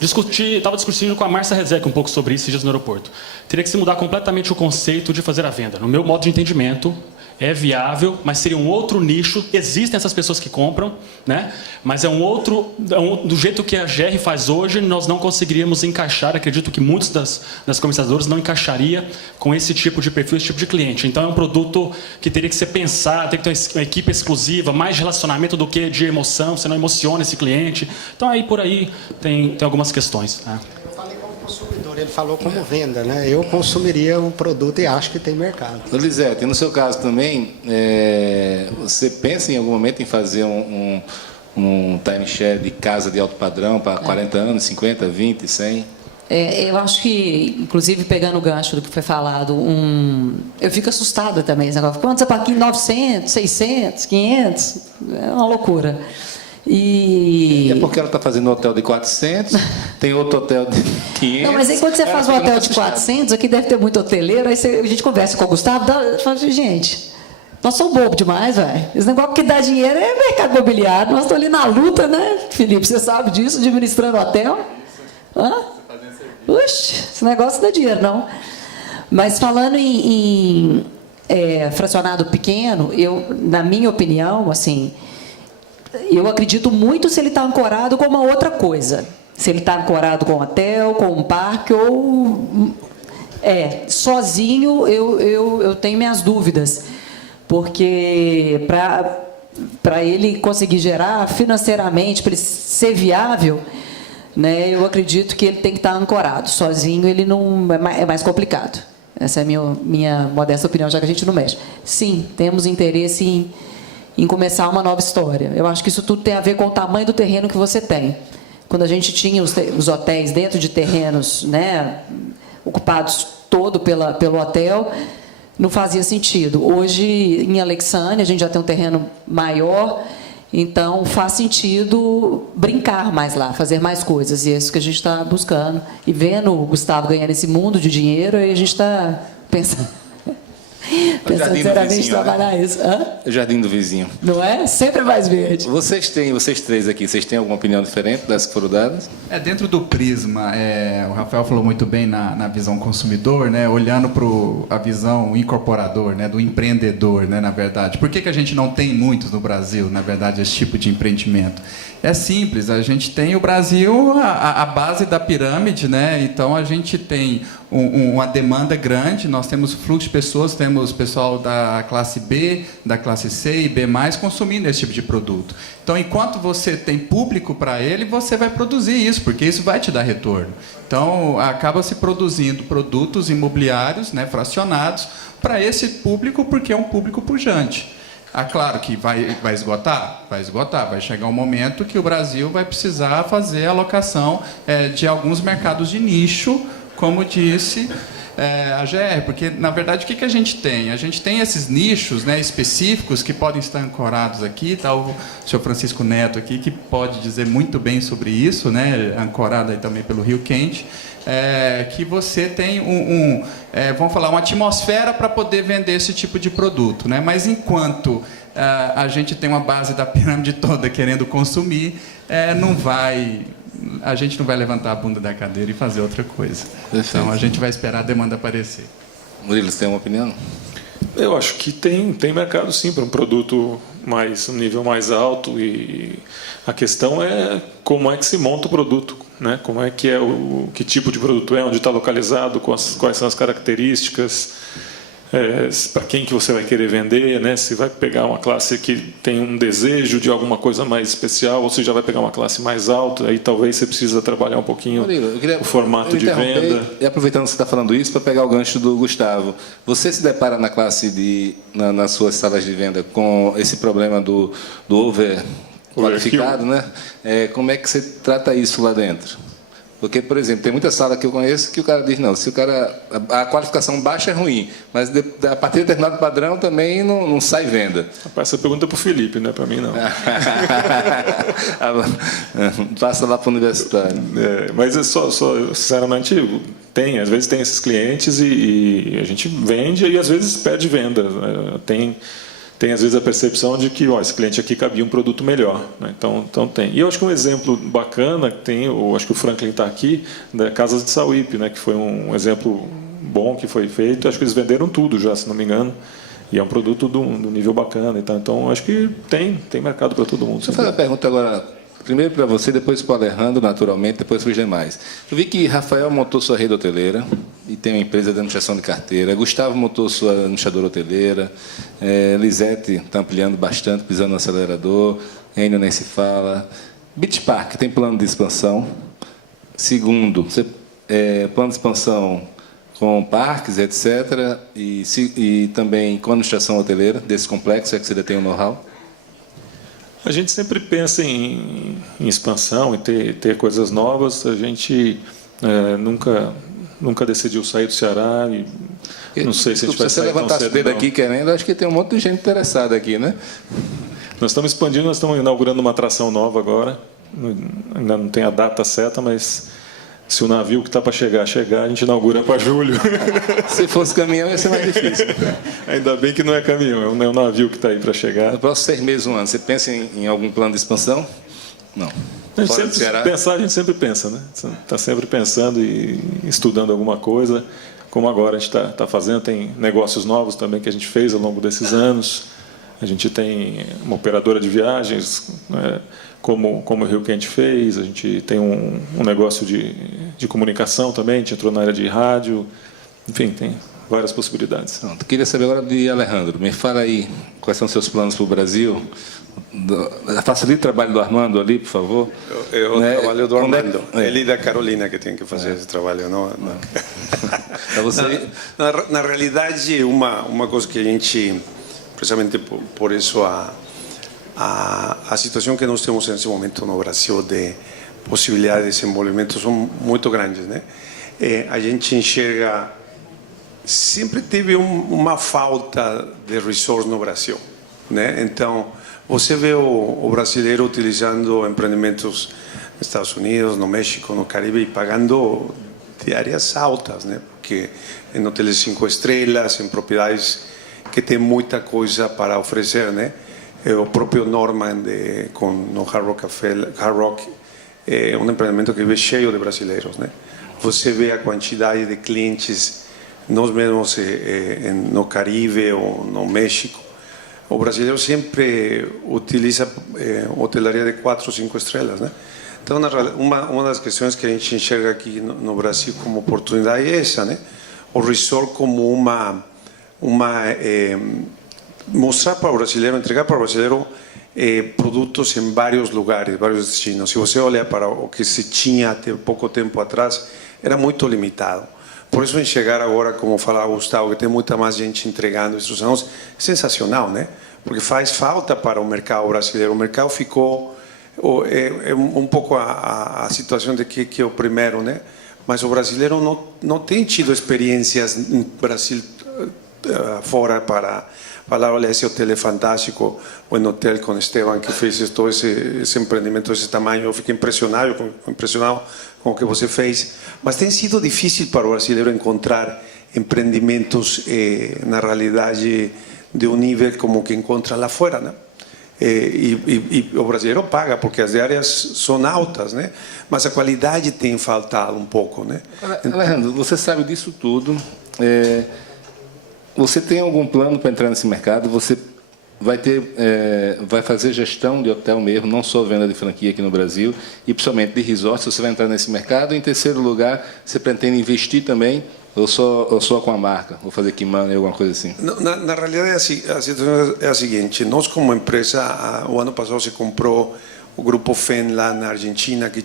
Estava discutindo com a Márcia Rezec um pouco sobre isso dias no aeroporto. Teria que se mudar completamente o conceito de fazer a venda. No meu modo de entendimento, é viável, mas seria um outro nicho. Existem essas pessoas que compram, né? Mas do jeito que a GR faz hoje, nós não conseguiríamos encaixar. Acredito que muitos das comercializadoras não encaixaria com esse tipo de perfil, esse tipo de cliente. Então é um produto que teria que ser pensado, tem que ter uma equipe exclusiva, mais de relacionamento do que de emoção. Você não emociona esse cliente. Então aí por aí tem algumas questões, né? Consumidor, ele falou como venda, né? Eu consumiria o produto e acho que tem mercado. Lisete, no seu caso também, você pensa em algum momento em fazer um timeshare de casa de alto padrão para 40 anos, 50, 20, 100? Eu acho que, inclusive, pegando o gancho do que foi falado, eu fico assustada também. Quando você paga aqui 900, 600, 500, é uma loucura. É porque ela está fazendo um hotel de 400, tem outro hotel de 500. Não, mas aí quando você faz um hotel de 400, aqui deve ter muito hoteleiro, aí a gente conversa com o Gustavo, fala assim, gente, nós somos bobos demais, velho. Esse negócio que dá dinheiro é mercado imobiliário. Nós estamos ali na luta, né, Felipe? Você sabe disso, administrando hotel. Uxe, esse negócio não dá dinheiro, não. Mas falando em fracionado pequeno, na minha opinião, assim, eu acredito muito se ele está ancorado com uma outra coisa. Se ele está ancorado com um hotel, com um parque ou... sozinho eu tenho minhas dúvidas, porque para ele conseguir gerar financeiramente, para ele ser viável, né, eu acredito que ele tem que estar ancorado. Sozinho ele não é mais complicado. Essa é a minha modesta opinião, já que a gente não mexe. Sim, temos interesse em começar uma nova história. Eu acho que isso tudo tem a ver com o tamanho do terreno que você tem. Quando a gente tinha os hotéis dentro de terrenos, né, ocupados todo pelo hotel, não fazia sentido. Hoje, em Alexandria, a gente já tem um terreno maior, então faz sentido brincar mais lá, fazer mais coisas. E é isso que a gente está buscando. E vendo o Gustavo ganhar esse mundo de dinheiro, aí a gente está pensando seriamente em trabalhar isso. O jardim do vizinho. Não é? Sempre mais verde. Vocês três aqui, vocês têm alguma opinião diferente das que foram dadas? Dentro do prisma, o Rafael falou muito bem na visão consumidor, né, olhando para a visão incorporador, né, do empreendedor, né, na verdade. Por que a gente não tem muitos no Brasil, na verdade, esse tipo de empreendimento? É simples, a gente tem o Brasil, a base da pirâmide, né? Então a gente tem uma demanda grande, nós temos fluxo de pessoas, temos pessoal da classe B, da classe C e B+, consumindo esse tipo de produto. Então, enquanto você tem público para ele, você vai produzir isso, porque isso vai te dar retorno. Então, acaba se produzindo produtos imobiliários, né, fracionados, para esse público, porque é um público pujante. Claro que vai esgotar? Vai esgotar. Vai chegar um momento que o Brasil vai precisar fazer a alocação de alguns mercados de nicho, como disse a GR, porque, na verdade, o que a gente tem? A gente tem esses nichos, né, específicos que podem estar ancorados aqui. Está o senhor Francisco Neto aqui, que pode dizer muito bem sobre isso, né, ancorado aí também pelo Rio Quente, que você tem vamos falar, uma atmosfera para poder vender esse tipo de produto, né? Mas enquanto a gente tem uma base da pirâmide toda querendo consumir, a gente não vai levantar a bunda da cadeira e fazer outra coisa. Perfeito. Então a gente vai esperar a demanda aparecer. Murilo, você tem uma opinião? Eu acho que tem mercado sim para um produto um nível mais alto, e a questão é como é que se monta o produto, né? Como é que que tipo de produto onde está localizado, quais são as características, para quem que você vai querer vender, né? Se vai pegar uma classe que tem um desejo de alguma coisa mais especial, ou se já vai pegar uma classe mais alta, aí talvez você precisa trabalhar um pouquinho o formato de venda. E aproveitando que você está falando isso, para pegar o gancho do Gustavo, você se depara na classe nas suas salas de venda com esse problema do over qualificado, né? Como é que você trata isso lá dentro? Porque, por exemplo, tem muita sala que eu conheço que o cara diz, não, se o cara... A qualificação baixa é ruim, mas a partir de determinado padrão também não sai venda. Rapaz, essa pergunta é para o Felipe, não é para mim, não. Passa lá para o universitário. Mas sinceramente, às vezes tem esses clientes e a gente vende e às vezes perde venda. Tem às vezes a percepção de que esse cliente aqui cabia um produto melhor, né? Então tem. E eu acho que um exemplo bacana que tem, acho que o Franklin está aqui, da Casas de Sauípe, né, que foi um exemplo bom que foi feito. Acho que eles venderam tudo já, se não me engano, e é um produto do nível bacana. Então acho que tem mercado para todo mundo. Deixa eu fazer uma pergunta agora, primeiro para você, depois para o Alejandro, naturalmente, depois para os demais. Eu vi que Rafael montou sua rede hoteleira e tem uma empresa de administração de carteira. Gustavo montou sua administradora hoteleira. Lisete está ampliando bastante, pisando no acelerador. Enio nem se fala. Beach Park tem plano de expansão. Segundo, plano de expansão com parques, etc. E também com administração hoteleira desse complexo, que você detém o know-how. A gente sempre pensa em expansão e ter coisas novas. A gente nunca decidiu sair do Ceará e não sei se a gente vai sair tão cedo. Se você levantar cedo aqui querendo, acho que tem um monte de gente interessada aqui, né? Nós estamos expandindo, nós estamos inaugurando uma atração nova agora. Ainda não tem a data certa, mas se o navio que está para chegar, a gente inaugura para julho. Se fosse caminhão, ia ser mais difícil. Ainda bem que não é caminhão, é um navio que está aí para chegar. Nos próximos 6 meses, um ano, você pensa em algum plano de expansão? Não. A gente sempre pensa, né? Está sempre pensando e estudando alguma coisa, como agora a gente está fazendo. Tem negócios novos também que a gente fez ao longo desses anos. A gente tem uma operadora de viagens, né, como o Rio Quente fez. A gente tem um negócio de comunicação também, a gente entrou na área de rádio. Enfim, tem várias possibilidades. Pronto, queria saber agora de Alejandro. Me fala aí quais são os seus planos para o Brasil. Facilite o trabalho do Armando ali, por favor. O trabalho do Armando. É. Ele e da Carolina que tem que fazer esse trabalho. Não. Você... Na realidade, uma coisa que a gente, precisamente por isso, a situação que nós temos nesse momento no Brasil de possibilidade de desenvolvimento são muito grandes, né? A gente enxerga, sempre teve uma falta de resource no Brasil, né? Então, você vê o brasileiro utilizando empreendimentos nos Estados Unidos, no México, no Caribe, e pagando diárias altas, né? Porque em hotéis 5 estrelas, em propriedades que tem muita coisa para oferecer, né? O próprio Norman no Hard Rock Café, Hard Rock, é um empreendimento que vê cheio de brasileiros, né? Você vê a quantidade de clientes, nós mesmos no Caribe ou no México. O brasileiro sempre utiliza hotelaria de 4 ou 5 estrelas, né? Então, uma das questões que a gente enxerga aqui no Brasil como oportunidade é essa, né? O resort como mostrar para o brasileiro, entregar para o brasileiro produtos em vários lugares, vários destinos. Se você olhar para o que se tinha até pouco tempo atrás, era muito limitado. Por isso, enxergar agora, como falava Gustavo, que tem muita mais gente entregando esses anos, é sensacional, né? Porque faz falta para o mercado brasileiro. O mercado ficou um pouco a situação de que é o primeiro, né? Mas o brasileiro não tem tido experiências no Brasil fora para falar, olha, esse hotel é fantástico, o hotel com Esteban, que fez todo esse empreendimento desse tamanho. Eu fiquei impressionado com o que você fez. Mas tem sido difícil para o brasileiro encontrar empreendimentos, na realidade, de um nível como que encontra lá fora, né? E o brasileiro paga, porque as diárias são altas, né? Mas a qualidade tem faltado um pouco, né? Alejandro, você sabe disso tudo. Você tem algum plano para entrar nesse mercado? Você vai fazer gestão de hotel mesmo, não só venda de franquia aqui no Brasil, e principalmente de resort, você vai entrar nesse mercado. Em terceiro lugar, você pretende investir também, ou só com a marca? Vou fazer Kimano ou alguma coisa assim? Na realidade, a situação é a seguinte. Nós, como empresa, o ano passado se comprou o Grupo FEN lá na Argentina, que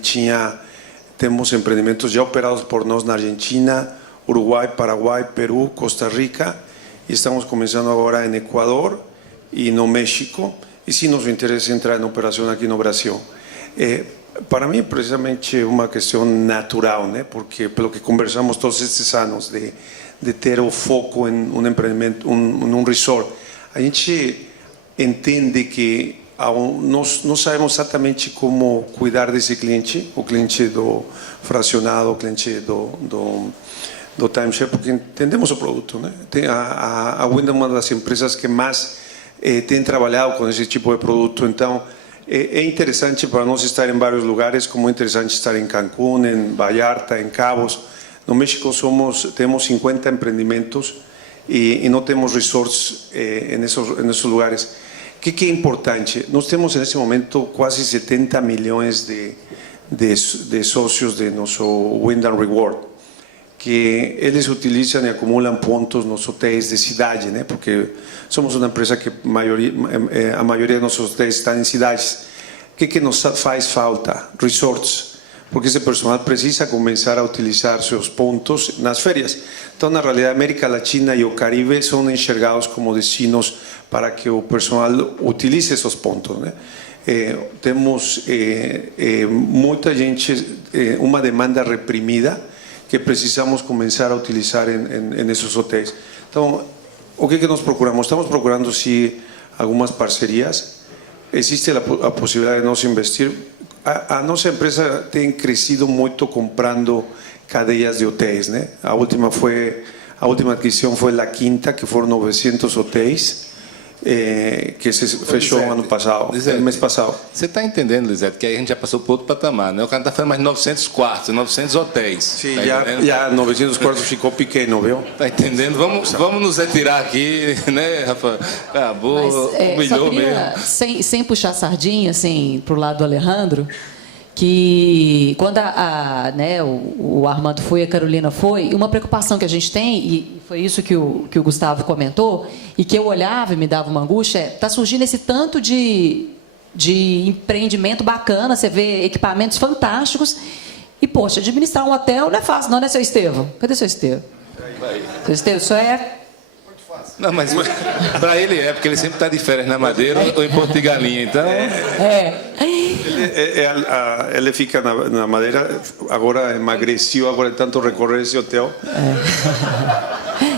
temos empreendimentos já operados por nós na Argentina, Uruguai, Paraguai, Peru, Costa Rica, e estamos começando agora em Equador e no México, e sim nos interessa entrar em operação aqui no Brasil. Para mim, precisamente, é uma questão natural, né? Porque, pelo que conversamos todos estes anos, de ter o foco em um empreendimento, num resort, a gente entende que nós não sabemos exatamente como cuidar desse cliente, o cliente do fracionado, o cliente do timeshare, porque entendemos o produto, né? A Wyndham é uma das empresas que mais tem trabalhado com esse tipo de produto. Então, é interessante para nós estar em vários lugares, como é interessante estar em Cancún, em Vallarta, em Cabos. No México temos 50 empreendimentos e não temos resorts nesses lugares. O que é importante? Nós temos, nesse momento, quase 70 milhões de sócios de nosso Wyndham Reward, que eles utilizam e acumulam pontos nos hotéis de cidade, né? Porque somos uma empresa que a maioria dos nossos hotéis estão em cidades. O que nos faz falta? Resorts, porque esse pessoal precisa começar a utilizar seus pontos nas férias. Então, na realidade, a América Latina e o Caribe são enxergados como destinos para que o pessoal utilize esses pontos, né? Temos muita gente, uma demanda reprimida, que precisamos começar a utilizar em esses hotéis. Então, o que nós procuramos? Estamos procurando, sim, algumas parcerias. Existe a possibilidade de nós investir. A nossa empresa tem crescido muito comprando cadeias de hotéis, né? A última aquisição foi La Quinta, que foram 900 hotéis. que se fechou Lisete, ano passado, Lisete, mês passado. Você está entendendo, Lisete, que aí a gente já passou por outro patamar, né? O cara está falando mais de 900 quartos, 900 hotéis. Sim, tá já 900 quartos ficou pequeno, viu? Tá entendendo? Vamos nos retirar aqui, né, Rafa? Acabou, humilhou só queria, mesmo. sem puxar sardinha, assim, para o lado do Alejandro, que quando né, o Armando foi, a Carolina foi, uma preocupação que a gente tem, e foi isso que o Gustavo comentou, e que eu olhava e me dava uma angústia, está surgindo esse tanto de empreendimento bacana, você vê equipamentos fantásticos, e, poxa, administrar um hotel não é fácil, não, né, seu Estevão? Cadê seu Estevão? Seu Estevão, isso é... Não, mas para ele porque ele sempre está de férias na Madeira ou em Porto de Galinha, então... Ele fica na Madeira, agora emagreceu, agora tanto recorrer esse hotel.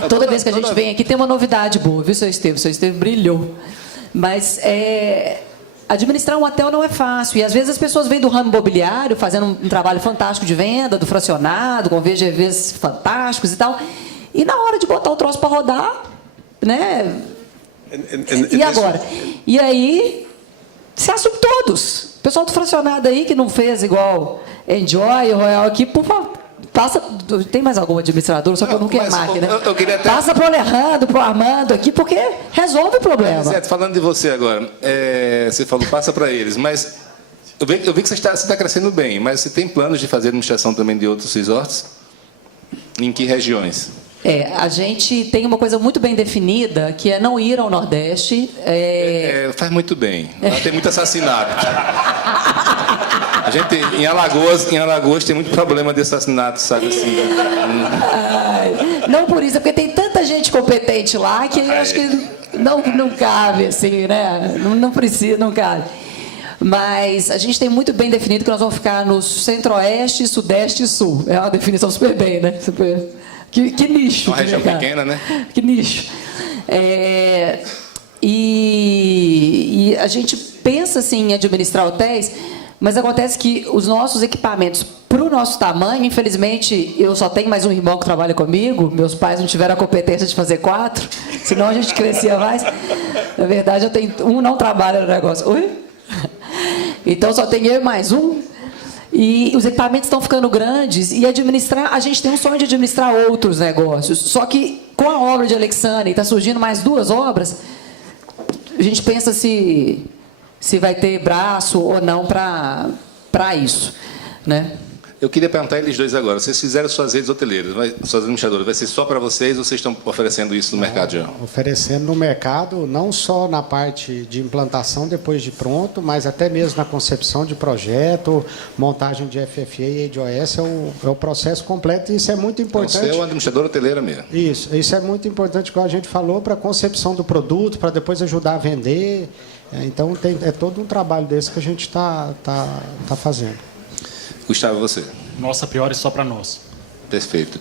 Toda vez que a gente vem aqui tem uma novidade boa, viu, seu Estevão? Seu Estevão brilhou. Mas administrar um hotel não é fácil. E às vezes as pessoas vêm do ramo imobiliário fazendo um trabalho fantástico de venda, do fracionado, com VGVs fantásticos e tal. E na hora de botar o troço para rodar, né? E agora? E aí, se assume todos. O pessoal do fracionado aí que não fez igual Enjoy, Royal aqui, por favor, passa. Tem mais algum administrador? Só que eu não quero máquina. Eu queria até... Passa para o Alejandro, para o Armando aqui, porque resolve o problema. Certo, falando de você agora, você falou, passa para eles, mas eu vi que você está crescendo bem, mas você tem planos de fazer administração também de outros resorts? Em que regiões? A gente tem uma coisa muito bem definida, que é não ir ao Nordeste. Faz muito bem. Lá tem muito assassinato. A gente, em Alagoas tem muito problema de assassinato, sabe assim. Não por isso, é porque tem tanta gente competente lá que eu acho que não cabe, assim, né? Não precisa, não cabe. Mas a gente tem muito bem definido que nós vamos ficar no Centro-Oeste, Sudeste e Sul. É uma definição super bem, né? Que nicho. Uma região pequena, né? Que nicho. E a gente pensa assim, em administrar hotéis, mas acontece que os nossos equipamentos, para o nosso tamanho, infelizmente, eu só tenho mais um irmão que trabalha comigo, meus pais não tiveram a competência de fazer 4, senão a gente crescia mais. Na verdade, eu tenho um não trabalha no negócio. Oi? Então, só tem eu e mais um. E os equipamentos estão ficando grandes e a gente tem um sonho de administrar outros negócios. Só que com a obra de Alexandre, está surgindo mais 2 obras, a gente pensa se vai ter braço ou não para isso, né? Eu queria perguntar a eles dois agora. Vocês fizeram suas redes hoteleiras, suas administradoras, vai ser só para vocês ou vocês estão oferecendo isso no mercado já? Oferecendo no mercado, não só na parte de implantação depois de pronto, mas até mesmo na concepção de projeto, montagem de FFA e ADOS, é o processo completo e isso é muito importante. Então, você é uma administradora hoteleira mesmo. Isso é muito importante, como a gente falou, para a concepção do produto, para depois ajudar a vender. Então, é todo um trabalho desse que a gente está fazendo. Gustavo, você? Nossa, priori só para nós. Perfeito.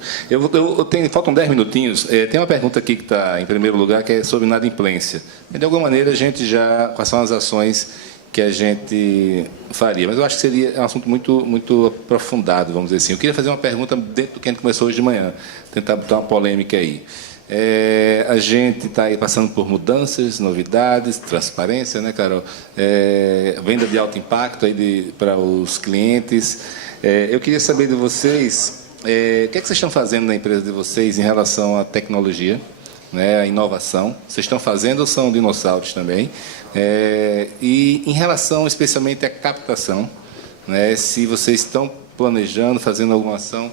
Faltam 10 minutinhos. Tem uma pergunta aqui que está em primeiro lugar, que é sobre inadimplência. De alguma maneira, a gente quais são as ações que a gente faria? Mas eu acho que seria um assunto muito, muito aprofundado, vamos dizer assim. Eu queria fazer uma pergunta dentro do que a gente começou hoje de manhã, tentar botar uma polêmica aí. A gente está aí passando por mudanças, novidades, transparência, né, Carol? Venda de alto impacto aí para os clientes. Eu queria saber de vocês, o que é que vocês estão fazendo na empresa de vocês em relação à tecnologia, né, à inovação? Vocês estão fazendo ou são dinossauros também? E em relação especialmente à captação, né, se vocês estão planejando, fazendo alguma ação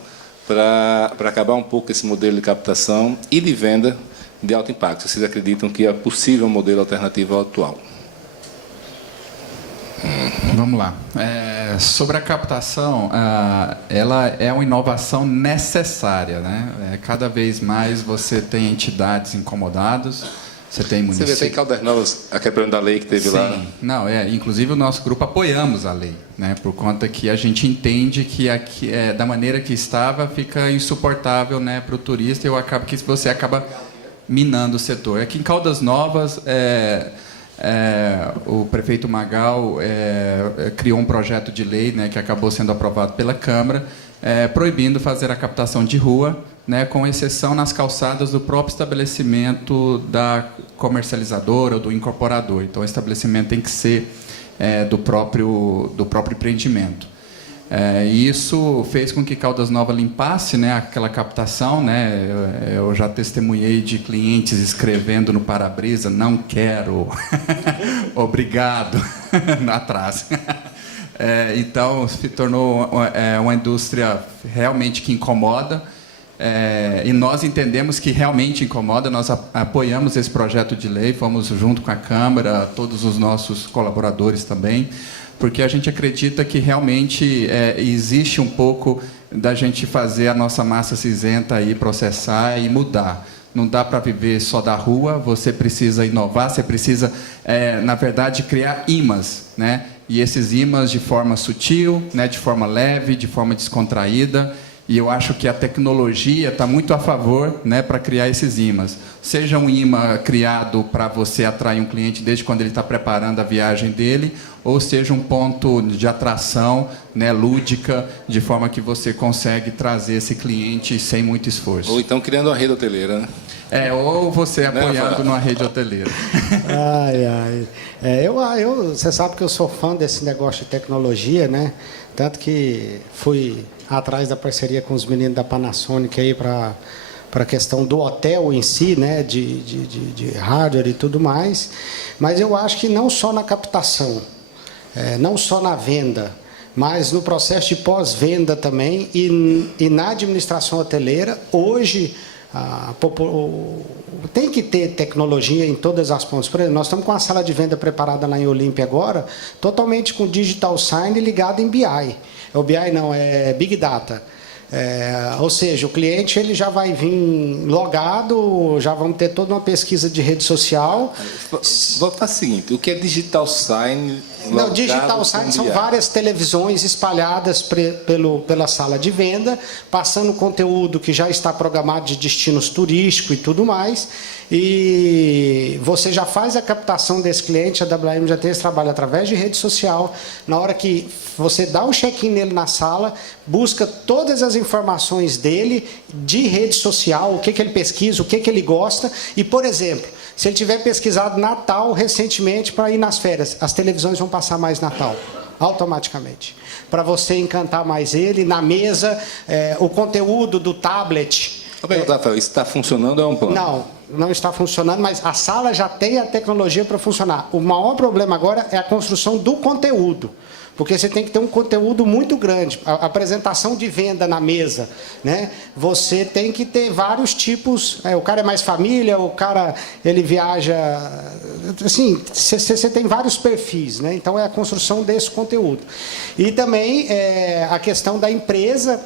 para acabar um pouco esse modelo de captação e de venda de alto impacto. Vocês acreditam que é possível um modelo alternativo ao atual? Vamos lá. Sobre a captação, ela é uma inovação necessária, né? Cada vez mais você tem entidades incomodadas, você tem municípios... Você vê, tem Caldas Novas, a questão da lei que teve lá. Sim. Não, inclusive o nosso grupo apoiamos a lei, né? Por conta que a gente entende que da maneira que estava fica insuportável, né, para o turista e você acaba minando o setor. Aqui em Caldas Novas, o prefeito Magal criou um projeto de lei, né, que acabou sendo aprovado pela Câmara, proibindo fazer a captação de rua né, com exceção nas calçadas do próprio estabelecimento da comercializadora ou do incorporador. Então, o estabelecimento tem que ser do próprio empreendimento. E isso fez com que Caldas Novas limpasse, né, aquela captação, né? Eu já testemunhei de clientes escrevendo no para-brisa: não quero, obrigado, atrás. Então, se tornou uma indústria realmente que incomoda, e nós entendemos que realmente incomoda. Nós apoiamos esse projeto de lei, fomos junto com a Câmara, todos os nossos colaboradores também, porque a gente acredita que realmente existe um pouco da gente fazer a nossa massa cinzenta aí processar e mudar. Não dá para viver só da rua, você precisa inovar, você precisa, na verdade, criar imãs, né? E esses imãs de forma sutil, né, de forma leve, de forma descontraída. E eu acho que a tecnologia está muito a favor, né, para criar esses imãs. Seja um imã criado para você atrair um cliente desde quando ele está preparando a viagem dele, ou seja um ponto de atração, né, lúdica, de forma que você consegue trazer esse cliente sem muito esforço. Ou então criando uma rede hoteleira, né? Ou você apoiando numa rede hoteleira. Você sabe que eu sou fã desse negócio de tecnologia, né? Tanto que fui atrás da parceria com os meninos da Panasonic aí para a questão do hotel em si, né? De hardware e tudo mais. Mas eu acho que não só na captação, não só na venda, mas no processo de pós-venda também e na administração hoteleira, hoje tem que ter tecnologia em todas as pontas. Por exemplo, nós estamos com uma sala de venda preparada lá em Olímpia agora, totalmente com digital sign ligado em BI. O BI não, é Big Data. Ou seja, o cliente ele já vai vir logado, já vamos ter toda uma pesquisa de rede social. Vou fazer o seguinte: o que é digital sign? Não, digital sign são várias televisões espalhadas pela sala de venda, passando conteúdo que já está programado de destinos turísticos e tudo mais. E você já faz a captação desse cliente, a WM já tem esse trabalho através de rede social. Na hora que você dá o check-in nele na sala, busca todas as informações dele de rede social, o que ele pesquisa, o que ele gosta. E, por exemplo, se ele tiver pesquisado Natal recentemente para ir nas férias, as televisões vão passar mais Natal, automaticamente. Para você encantar mais ele, na mesa, o conteúdo do tablet. Rafael, isso está funcionando ou é um plano? Não está funcionando, mas a sala já tem a tecnologia para funcionar. O maior problema agora é a construção do conteúdo. Porque você tem que ter um conteúdo muito grande. A apresentação de venda na mesa, né? Você tem que ter vários tipos. O cara é mais família, o cara ele viaja. Assim, você tem vários perfis, né? Então é a construção desse conteúdo. E também a questão da empresa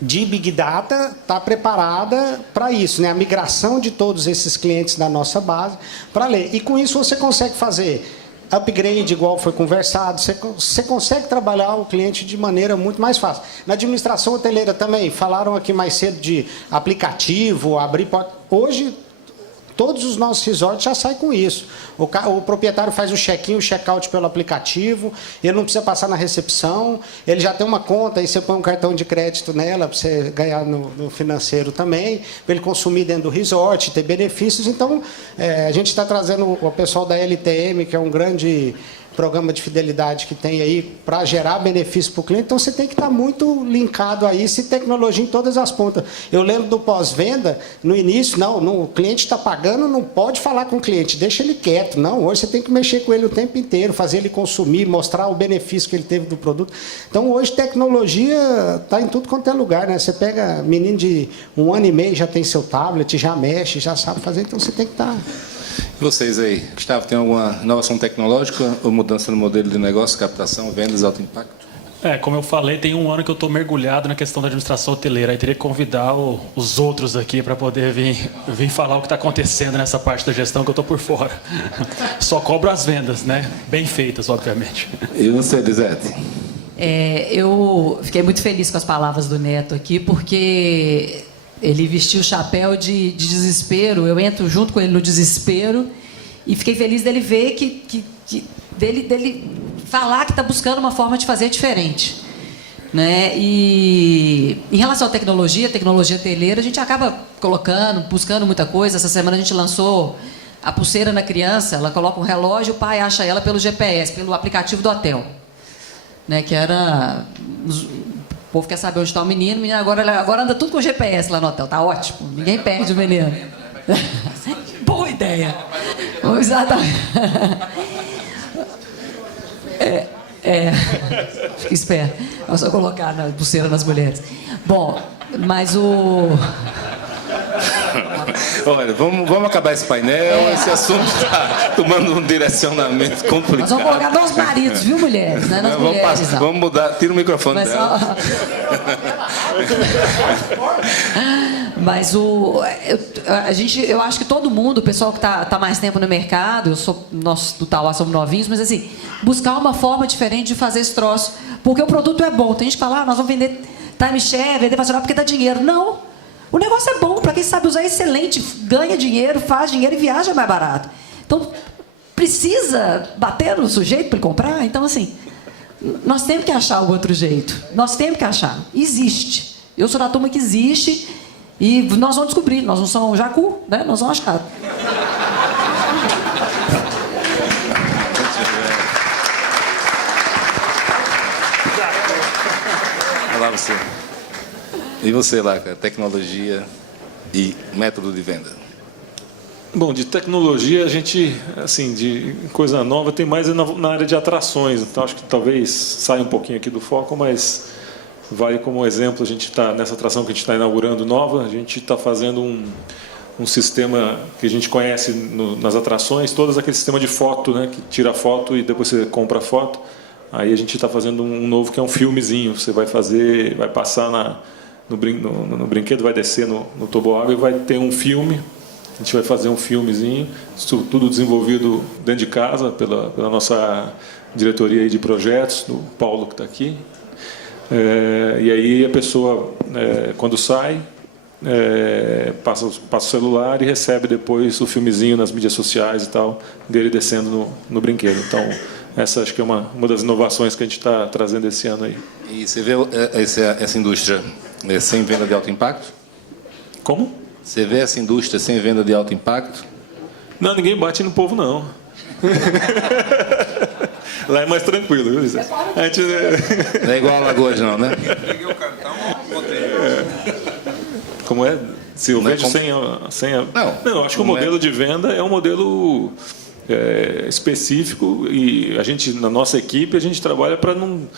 de Big Data está preparada para isso, né? A migração de todos esses clientes da nossa base para ler. E com isso você consegue fazer upgrade, igual foi conversado, você consegue trabalhar o cliente de maneira muito mais fácil. Na administração hoteleira também, falaram aqui mais cedo de aplicativo, abrir porta. Hoje, todos os nossos resorts já saem com isso. O proprietário faz o check-in, o check-out pelo aplicativo, ele não precisa passar na recepção, ele já tem uma conta, aí você põe um cartão de crédito nela para você ganhar no financeiro também, para ele consumir dentro do resort, ter benefícios. Então, a gente está trazendo o pessoal da LTM, que é um grande programa de fidelidade que tem aí para gerar benefício para o cliente. Então, você tem que estar muito linkado a isso e tecnologia em todas as pontas. Eu lembro do pós-venda, no início, o cliente está pagando, não pode falar com o cliente, deixa ele quieto. Não, hoje você tem que mexer com ele o tempo inteiro, fazer ele consumir, mostrar o benefício que ele teve do produto. Então, hoje, tecnologia está em tudo quanto é lugar, né? Você pega menino de 1 ano e meio, já tem seu tablet, já mexe, já sabe fazer, então você tem que estar... E vocês aí, Gustavo, tem alguma inovação tecnológica ou mudança no modelo de negócio, captação, vendas, alto impacto? Como eu falei, tem 1 ano que eu estou mergulhado na questão da administração hoteleira. Aí teria que convidar os outros aqui para poder vir falar o que está acontecendo nessa parte da gestão que eu estou por fora. Só cobro as vendas, né? Bem feitas, obviamente. E você, Elisete? Eu fiquei muito feliz com as palavras do Neto aqui, porque ele vestiu o chapéu de desespero. Eu entro junto com ele no desespero e fiquei feliz dele ver dele falar que está buscando uma forma de fazer diferente. né? E em relação à tecnologia hoteleira, a gente acaba colocando, buscando muita coisa. Essa semana a gente lançou a pulseira na criança, ela coloca um relógio, o pai acha ela pelo GPS, pelo aplicativo do hotel, né? Que era... O povo quer saber onde está o menino agora anda tudo com GPS lá no hotel, tá ótimo, ninguém perde o menino. Boa ideia. Exatamente. Fica esperto. É só colocar na pulseira nas mulheres. Bom, mas o... Olha, vamos acabar esse painel. Esse assunto está tomando um direcionamento complicado. Nós vamos colocar nos maridos, viu, mulheres? Não é nas mulheres, não. Vamos mudar. Tira o microfone Mas dela. Mas eu acho que todo mundo, o pessoal que está mais tempo no mercado, nós do Tauá somos novinhos, mas assim, buscar uma forma diferente de fazer esse troço. Porque o produto é bom. Tem gente que fala, nós vamos vender timeshare, vender nacional porque dá dinheiro. Não. O negócio é bom, para quem sabe usar é excelente, ganha dinheiro, faz dinheiro e viaja mais barato. Então, precisa bater no sujeito para ele comprar? Então, assim, nós temos que achar o outro jeito. Nós temos que achar. Existe. Eu sou da turma que existe e nós vamos descobrir. Nós não somos jacu, né? Nós vamos achar. Olá, você. E você, Laca? Tecnologia e método de venda? Bom, de tecnologia, a gente, assim, de coisa nova, tem mais na área de atrações. Então, acho que talvez saia um pouquinho aqui do foco, mas vale como exemplo, a gente está nessa atração que a gente está inaugurando nova, a gente está fazendo um sistema que a gente conhece nas atrações, todos aquele sistema de foto, né, que tira foto e depois você compra a foto. Aí a gente está fazendo um novo que é um filmezinho. Você vai passar no brinquedo, vai descer no toboágua e vai ter um filme. A gente vai fazer um filmezinho, isso tudo desenvolvido dentro de casa pela nossa diretoria aí de projetos, do Paulo que está aqui. E aí a pessoa, quando sai, passa o celular e recebe depois o filmezinho nas mídias sociais e tal, dele descendo no brinquedo. Então, essa acho que é uma das inovações que a gente está trazendo esse ano aí. E você vê essa indústria sem venda de alto impacto? Como? Você vê essa indústria sem venda de alto impacto? Não, ninguém bate no povo, não. Lá é mais tranquilo, viu, Lisa? Não é igual a Alagoas, não, né? Peguei o cartão, botei. Como é? Se eu Não é vejo sem a... Não, acho que o não modelo é. de venda é um modelo específico e a gente, na nossa equipe, a gente trabalha para não...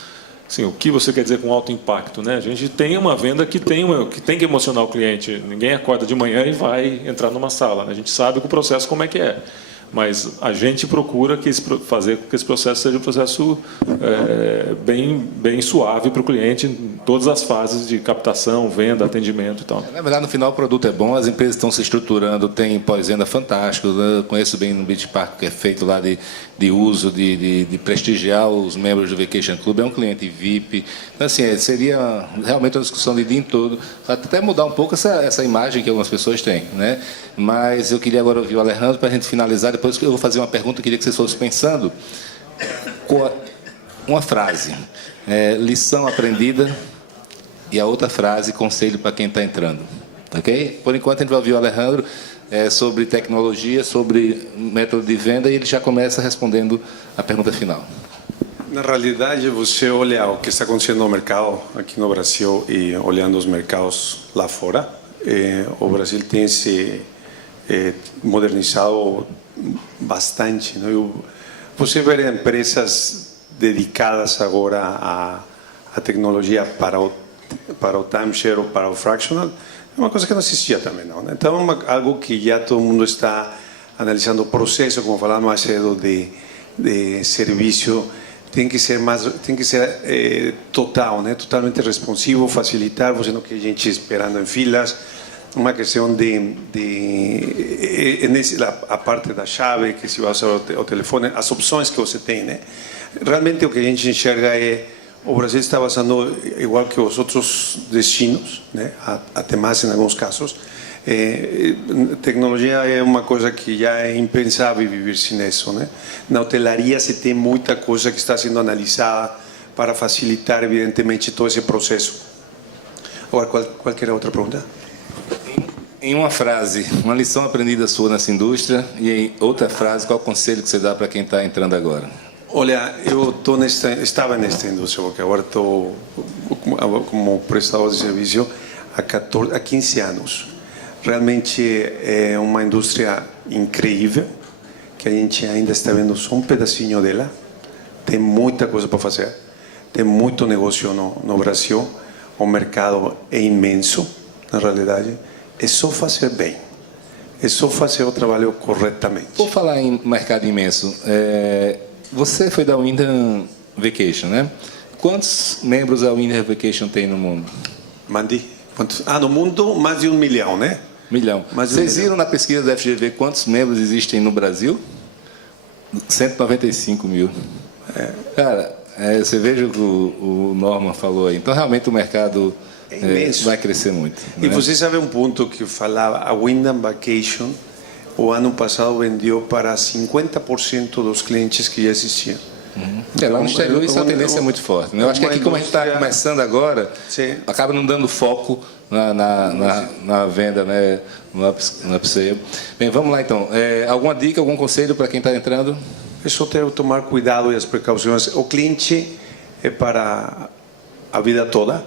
Assim, o que você quer dizer com alto impacto, né? A gente tem uma venda que tem que emocionar o cliente. Ninguém acorda de manhã e vai entrar numa sala, né? A gente sabe que o processo como é que é. Mas a gente procura fazer com que esse processo seja um processo bem suave para o cliente em todas as fases de captação, venda, atendimento e tal. Na verdade, no final o produto é bom, as empresas estão se estruturando, tem pós-venda fantástico. Eu conheço bem no Beach Park, que é feito lá de uso, de prestigiar os membros do Vacation Club. É um cliente VIP. Então, assim, seria realmente uma discussão de dia em todo, até mudar um pouco essa imagem que algumas pessoas têm, né? Mas eu queria agora ouvir o Alejandro para a gente finalizar. Depois eu vou fazer uma pergunta, eu queria que vocês fossem pensando com uma frase, lição aprendida, e a outra frase, conselho para quem está entrando. Ok? Por enquanto a gente vai ouvir o Alejandro sobre tecnologia, sobre método de venda, e ele já começa respondendo a pergunta final. Na realidade, você olha o que está acontecendo no mercado aqui no Brasil e olhando os mercados lá fora, o Brasil tem se modernizado bastante, não? Você vê empresas dedicadas agora à tecnologia para o timeshare ou para o fractional, é uma coisa que não existia também, não? Então, algo que já todo mundo está analisando o processo, como falamos mais cedo, de serviço, tem que ser total, né? Totalmente responsivo, facilitar, você não quer gente esperando em filas. Uma questão a parte da chave, que se vai usar o telefone, as opções que você tem, né? Realmente o que a gente enxerga o Brasil está avançando igual que os outros destinos, né? Até mais em alguns casos. Tecnologia é uma coisa que já é impensável viver sem isso, né? Na hotelaria se tem muita coisa que está sendo analisada para facilitar, evidentemente, todo esse processo. Agora, qualquer outra pergunta? Em uma frase, uma lição aprendida sua nessa indústria, e em outra frase, qual o conselho que você dá para quem está entrando agora? Olha, eu estava nesta indústria, porque agora estou como prestador de serviço há 15 anos. Realmente é uma indústria incrível, que a gente ainda está vendo só um pedacinho dela. Tem muita coisa para fazer, tem muito negócio no Brasil, o mercado é imenso, na realidade. É só fazer bem, é só fazer o trabalho corretamente. Por falar em mercado imenso, você foi da Wyndham Vacation, né? Quantos membros a Wyndham Vacation tem no mundo? Mandi? Quantos? No mundo, mais de 1 milhão, né? Milhão. Vocês viram na pesquisa da FGV quantos membros existem no Brasil? 195 mil. Cara, você veja o que o Norman falou aí. Então, realmente, o mercado vai crescer muito. E você sabe um ponto que falava, a Wyndham Vacation, o ano passado vendeu para 50% dos clientes que já existiam. Lá no exterior isso é uma tendência muito forte. Eu acho que aqui, como a gente está começando agora, acaba não dando foco na venda, né, no upsale. Bem, vamos lá então. Alguma dica, algum conselho para quem está entrando? É só ter que tomar cuidado e as precauções. O cliente é para a vida toda,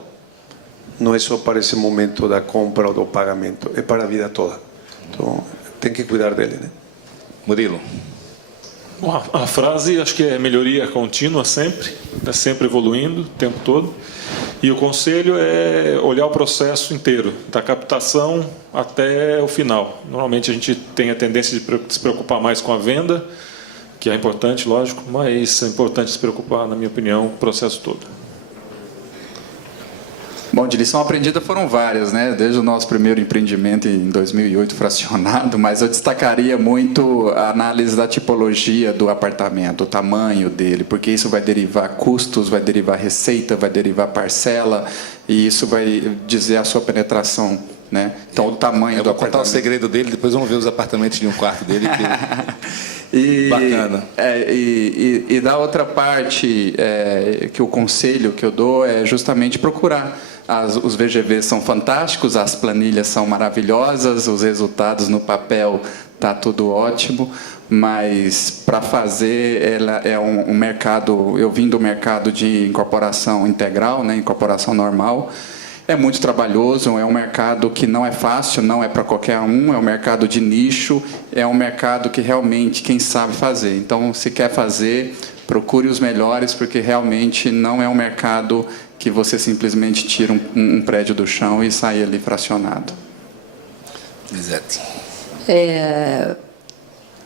não é só para esse momento da compra ou do pagamento, é para a vida toda. Então, tem que cuidar dele, né? Murilo. Bom, a frase, acho que é melhoria contínua sempre, sempre evoluindo o tempo todo. E o conselho é olhar o processo inteiro, da captação até o final. Normalmente a gente tem a tendência de se preocupar mais com a venda, que é importante, lógico, mas é importante se preocupar, na minha opinião, o processo todo. Bom, de lição aprendida foram várias, né? Desde o nosso primeiro empreendimento em 2008, fracionado, mas eu destacaria muito a análise da tipologia do apartamento, o tamanho dele, porque isso vai derivar custos, vai derivar receita, vai derivar parcela, e isso vai dizer a sua penetração, né? Então, o tamanho do apartamento. Eu vou contar o segredo dele, depois vamos ver os apartamentos de um quarto dele. Bacana. E da outra parte, que o conselho que eu dou é justamente procurar. Os VGVs são fantásticos, as planilhas são maravilhosas, os resultados no papel tá tudo ótimo, mas para fazer ela é um mercado. Eu vim do mercado de incorporação integral, né, incorporação normal. É muito trabalhoso, é um mercado que não é fácil, não é para qualquer um, é um mercado de nicho, é um mercado que realmente quem sabe fazer. Então, se quer fazer, procure os melhores, porque realmente não é um mercado que você simplesmente tira um prédio do chão e sai ali fracionado. Exato.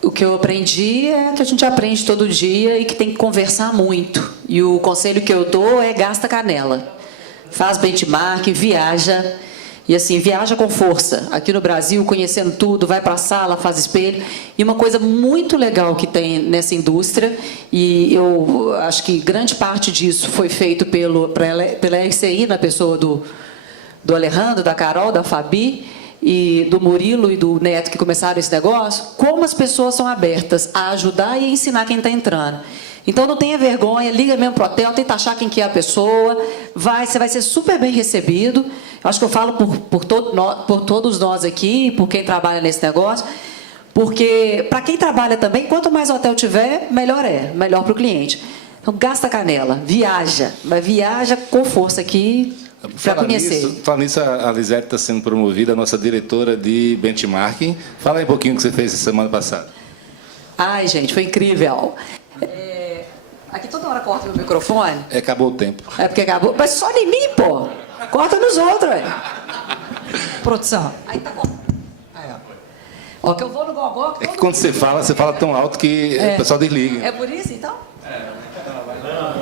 O que eu aprendi é que a gente aprende todo dia e que tem que conversar muito. E o conselho que eu dou é gasta canela. Faz benchmark, viaja, e assim, viaja com força. Aqui no Brasil, conhecendo tudo, vai para a sala, faz espelho. E uma coisa muito legal que tem nessa indústria, e eu acho que grande parte disso foi feito pela RCI, na pessoa do Alejandro, da Carol, da Fabi, e do Murilo e do Neto, que começaram esse negócio, como as pessoas são abertas a ajudar e a ensinar quem está entrando. Então, não tenha vergonha, liga mesmo para o hotel, tenta achar quem que é a pessoa, você vai ser super bem recebido. Eu acho que eu falo por todos nós aqui, por quem trabalha nesse negócio, porque, para quem trabalha também, quanto mais hotel tiver, melhor para o cliente. Então, gasta canela, viaja, mas viaja com força aqui para conhecer. Falando nisso, a Lisete está sendo promovida, a nossa diretora de benchmarking. Fala aí um pouquinho o que você fez semana passada. Ai, gente, foi incrível. Aqui toda hora corta meu microfone. Acabou o tempo. É porque acabou. Mas só em mim, pô. Corta nos outros, velho. Produção. Aí tá bom. Aí, ó. Que eu vou no gogó. É que quando você fala tão alto que o pessoal desliga. É por isso, então?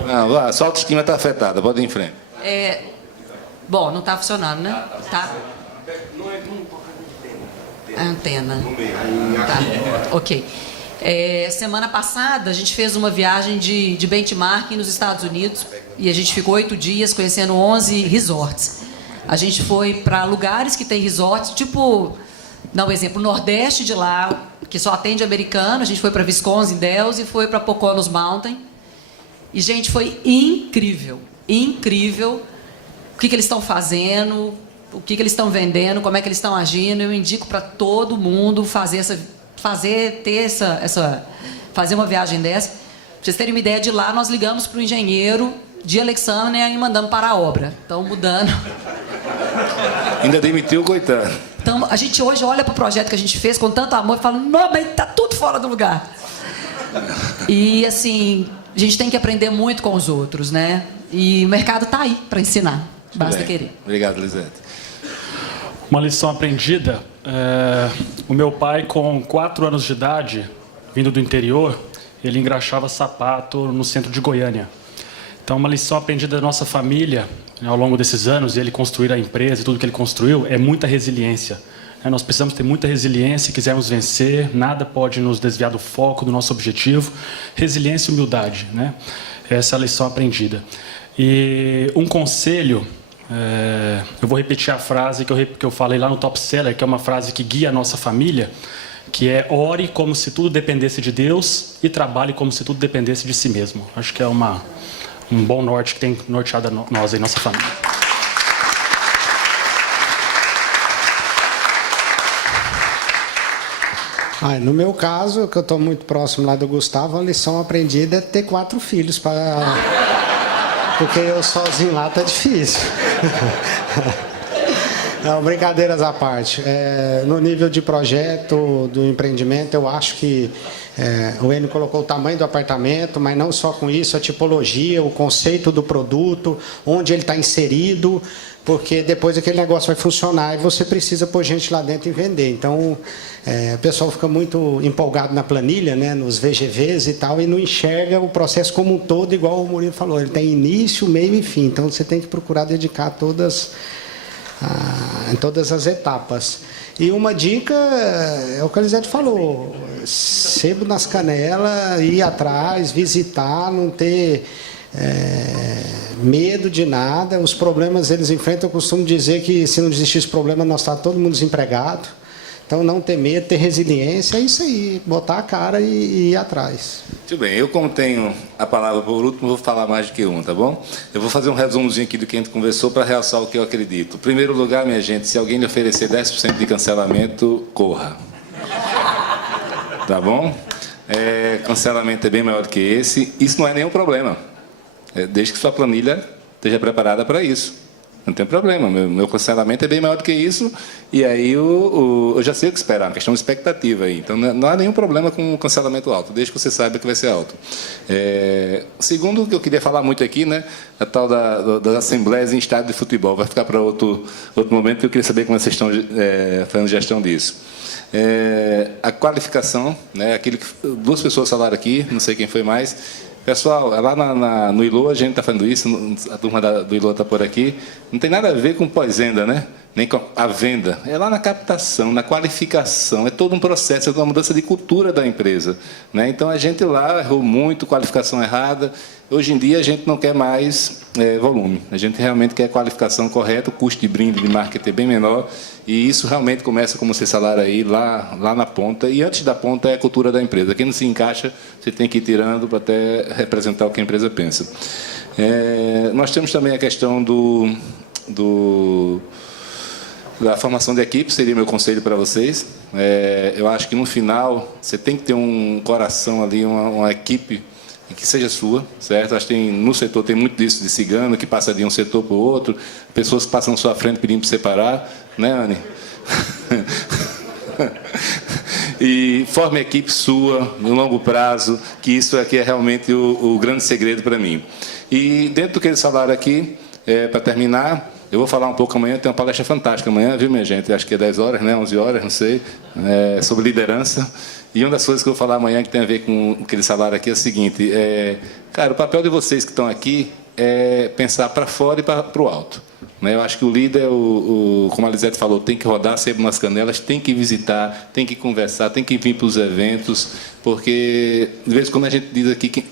Não, lá, só a autoestima está afetada. Pode ir em frente. Bom, não está funcionando, né? Tá. A antena. Tá. Ok. Semana passada, a gente fez uma viagem de benchmarking nos Estados Unidos e a gente ficou 8 dias conhecendo 11 resorts. A gente foi para lugares que tem resorts, tipo, dá um exemplo, Nordeste de lá, que só atende americano. A gente foi para Wisconsin Dells e foi para Poconos Mountain. E, gente, foi incrível, incrível o que eles estão fazendo, o que eles estão vendendo, como é que eles estão agindo. Eu indico para todo mundo fazer uma viagem dessa. Para vocês terem uma ideia, de lá nós ligamos para o engenheiro de Alexandria e mandamos para a obra. Estão mudando. Ainda demitiu, coitado. Então, a gente hoje olha para o projeto que a gente fez com tanto amor e fala, não, mas está tudo fora do lugar. E, assim, a gente tem que aprender muito com os outros, né? E o mercado está aí para ensinar. Basta querer. Obrigado, Lisete. Uma lição aprendida. O meu pai, com 4 anos de idade, vindo do interior, ele engraxava sapato no centro de Goiânia. Então, uma lição aprendida da nossa família, ao longo desses anos, ele construir a empresa e tudo que ele construiu, é muita resiliência. Nós precisamos ter muita resiliência se quisermos vencer, nada pode nos desviar do foco, do nosso objetivo. Resiliência e humildade, né? Essa é a lição aprendida. E um conselho, eu vou repetir a frase que eu falei lá no Top Seller, que é uma frase que guia a nossa família, que é: ore como se tudo dependesse de Deus e trabalhe como se tudo dependesse de si mesmo. Acho que é um bom norte que tem norteado nós e nossa família. No meu caso, que eu estou muito próximo lá do Gustavo, a lição aprendida é ter 4 filhos, porque eu sozinho lá tá difícil. Não, brincadeiras à parte. No nível de projeto, do empreendimento, eu acho que o Enio colocou o tamanho do apartamento, mas não só com isso, a tipologia, o conceito do produto, onde ele está inserido, porque depois aquele negócio vai funcionar e você precisa pôr gente lá dentro e vender. Então, o pessoal fica muito empolgado na planilha, né, nos VGVs e tal, e não enxerga o processo como um todo, igual o Murilo falou. Ele tem início, meio e fim. Então, você tem que procurar dedicar em todas as etapas. E uma dica é o que a Lisete falou: sebo nas canelas, ir atrás, visitar, não ter medo de nada. Os problemas eles enfrentam. Eu costumo dizer que se não existisse problema, nós estávamos todo mundo desempregado. Então, não ter medo, ter resiliência, é isso aí, botar a cara e ir atrás. Muito bem, eu como tenho a palavra por último, vou falar mais do que um, tá bom? Eu vou fazer um resumozinho aqui do que a gente conversou para realçar o que eu acredito. Em primeiro lugar, minha gente, se alguém lhe oferecer 10% de cancelamento, corra. Tá bom? Cancelamento é bem maior do que esse. Isso não é nenhum problema. Desde que sua planilha esteja preparada para isso. Não tem problema, meu cancelamento é bem maior do que isso, e aí eu já sei o que esperar, uma questão de expectativa aí. Então não há nenhum problema com o cancelamento alto, desde que você saiba que vai ser alto. Segundo, que eu queria falar muito aqui, né, a tal das assembleias em estádio de futebol, vai ficar para outro momento, eu queria saber como vocês estão fazendo gestão disso. A qualificação, né, aquilo que 2 pessoas falaram aqui, não sei quem foi mais. Pessoal, lá no ILO a gente está fazendo isso, a turma do ILO está por aqui. Não tem nada a ver com pós-venda, né? Nem com a venda. É lá na captação, na qualificação. É todo um processo, é uma mudança de cultura da empresa, né? Então, a gente lá errou muito, qualificação errada. Hoje em dia, a gente não quer mais volume. A gente realmente quer qualificação correta, o custo de brinde de marketing é bem menor. E isso realmente começa, como vocês falaram aí, lá na ponta. E antes da ponta é a cultura da empresa. Quem não se encaixa, você tem que ir tirando para até representar o que a empresa pensa. Nós temos também a questão da formação de equipe, seria meu conselho para vocês. Eu acho que no final você tem que ter um coração ali, uma equipe que seja sua, certo? Acho que no setor tem muito disso de cigano, que passa de um setor para o outro, pessoas que passam na sua frente pedindo para separar, né, Anne? E forme a equipe sua, no longo prazo, que isso aqui é realmente o grande segredo para mim. E dentro do que eles falaram aqui, para terminar, eu vou falar um pouco amanhã, tem uma palestra fantástica amanhã, viu, minha gente? Acho que é 10 horas, né? 11 horas, não sei, sobre liderança. E uma das coisas que eu vou falar amanhã, que tem a ver com o que eles falaram aqui, é o seguinte: cara, o papel de vocês que estão aqui é pensar para fora e para o alto. Né? Eu acho que o líder, como a Lisete falou, tem que rodar sempre nas canelas, tem que visitar, tem que conversar, tem que vir para os eventos, porque, de vez em quando, a gente diz aqui que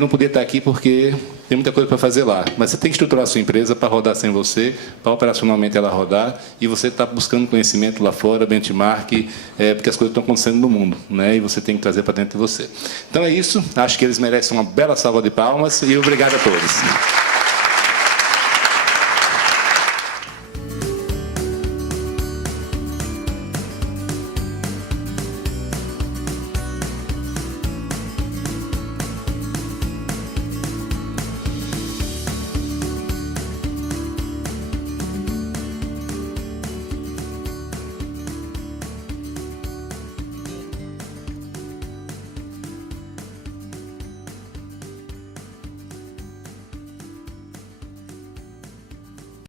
não podia estar aqui porque tem muita coisa para fazer lá. Mas você tem que estruturar a sua empresa para rodar sem você, para operacionalmente ela rodar, e você está buscando conhecimento lá fora, benchmark, porque as coisas estão acontecendo no mundo, né? E você tem que trazer para dentro de você. Então é isso, acho que eles merecem uma bela salva de palmas e obrigado a todos.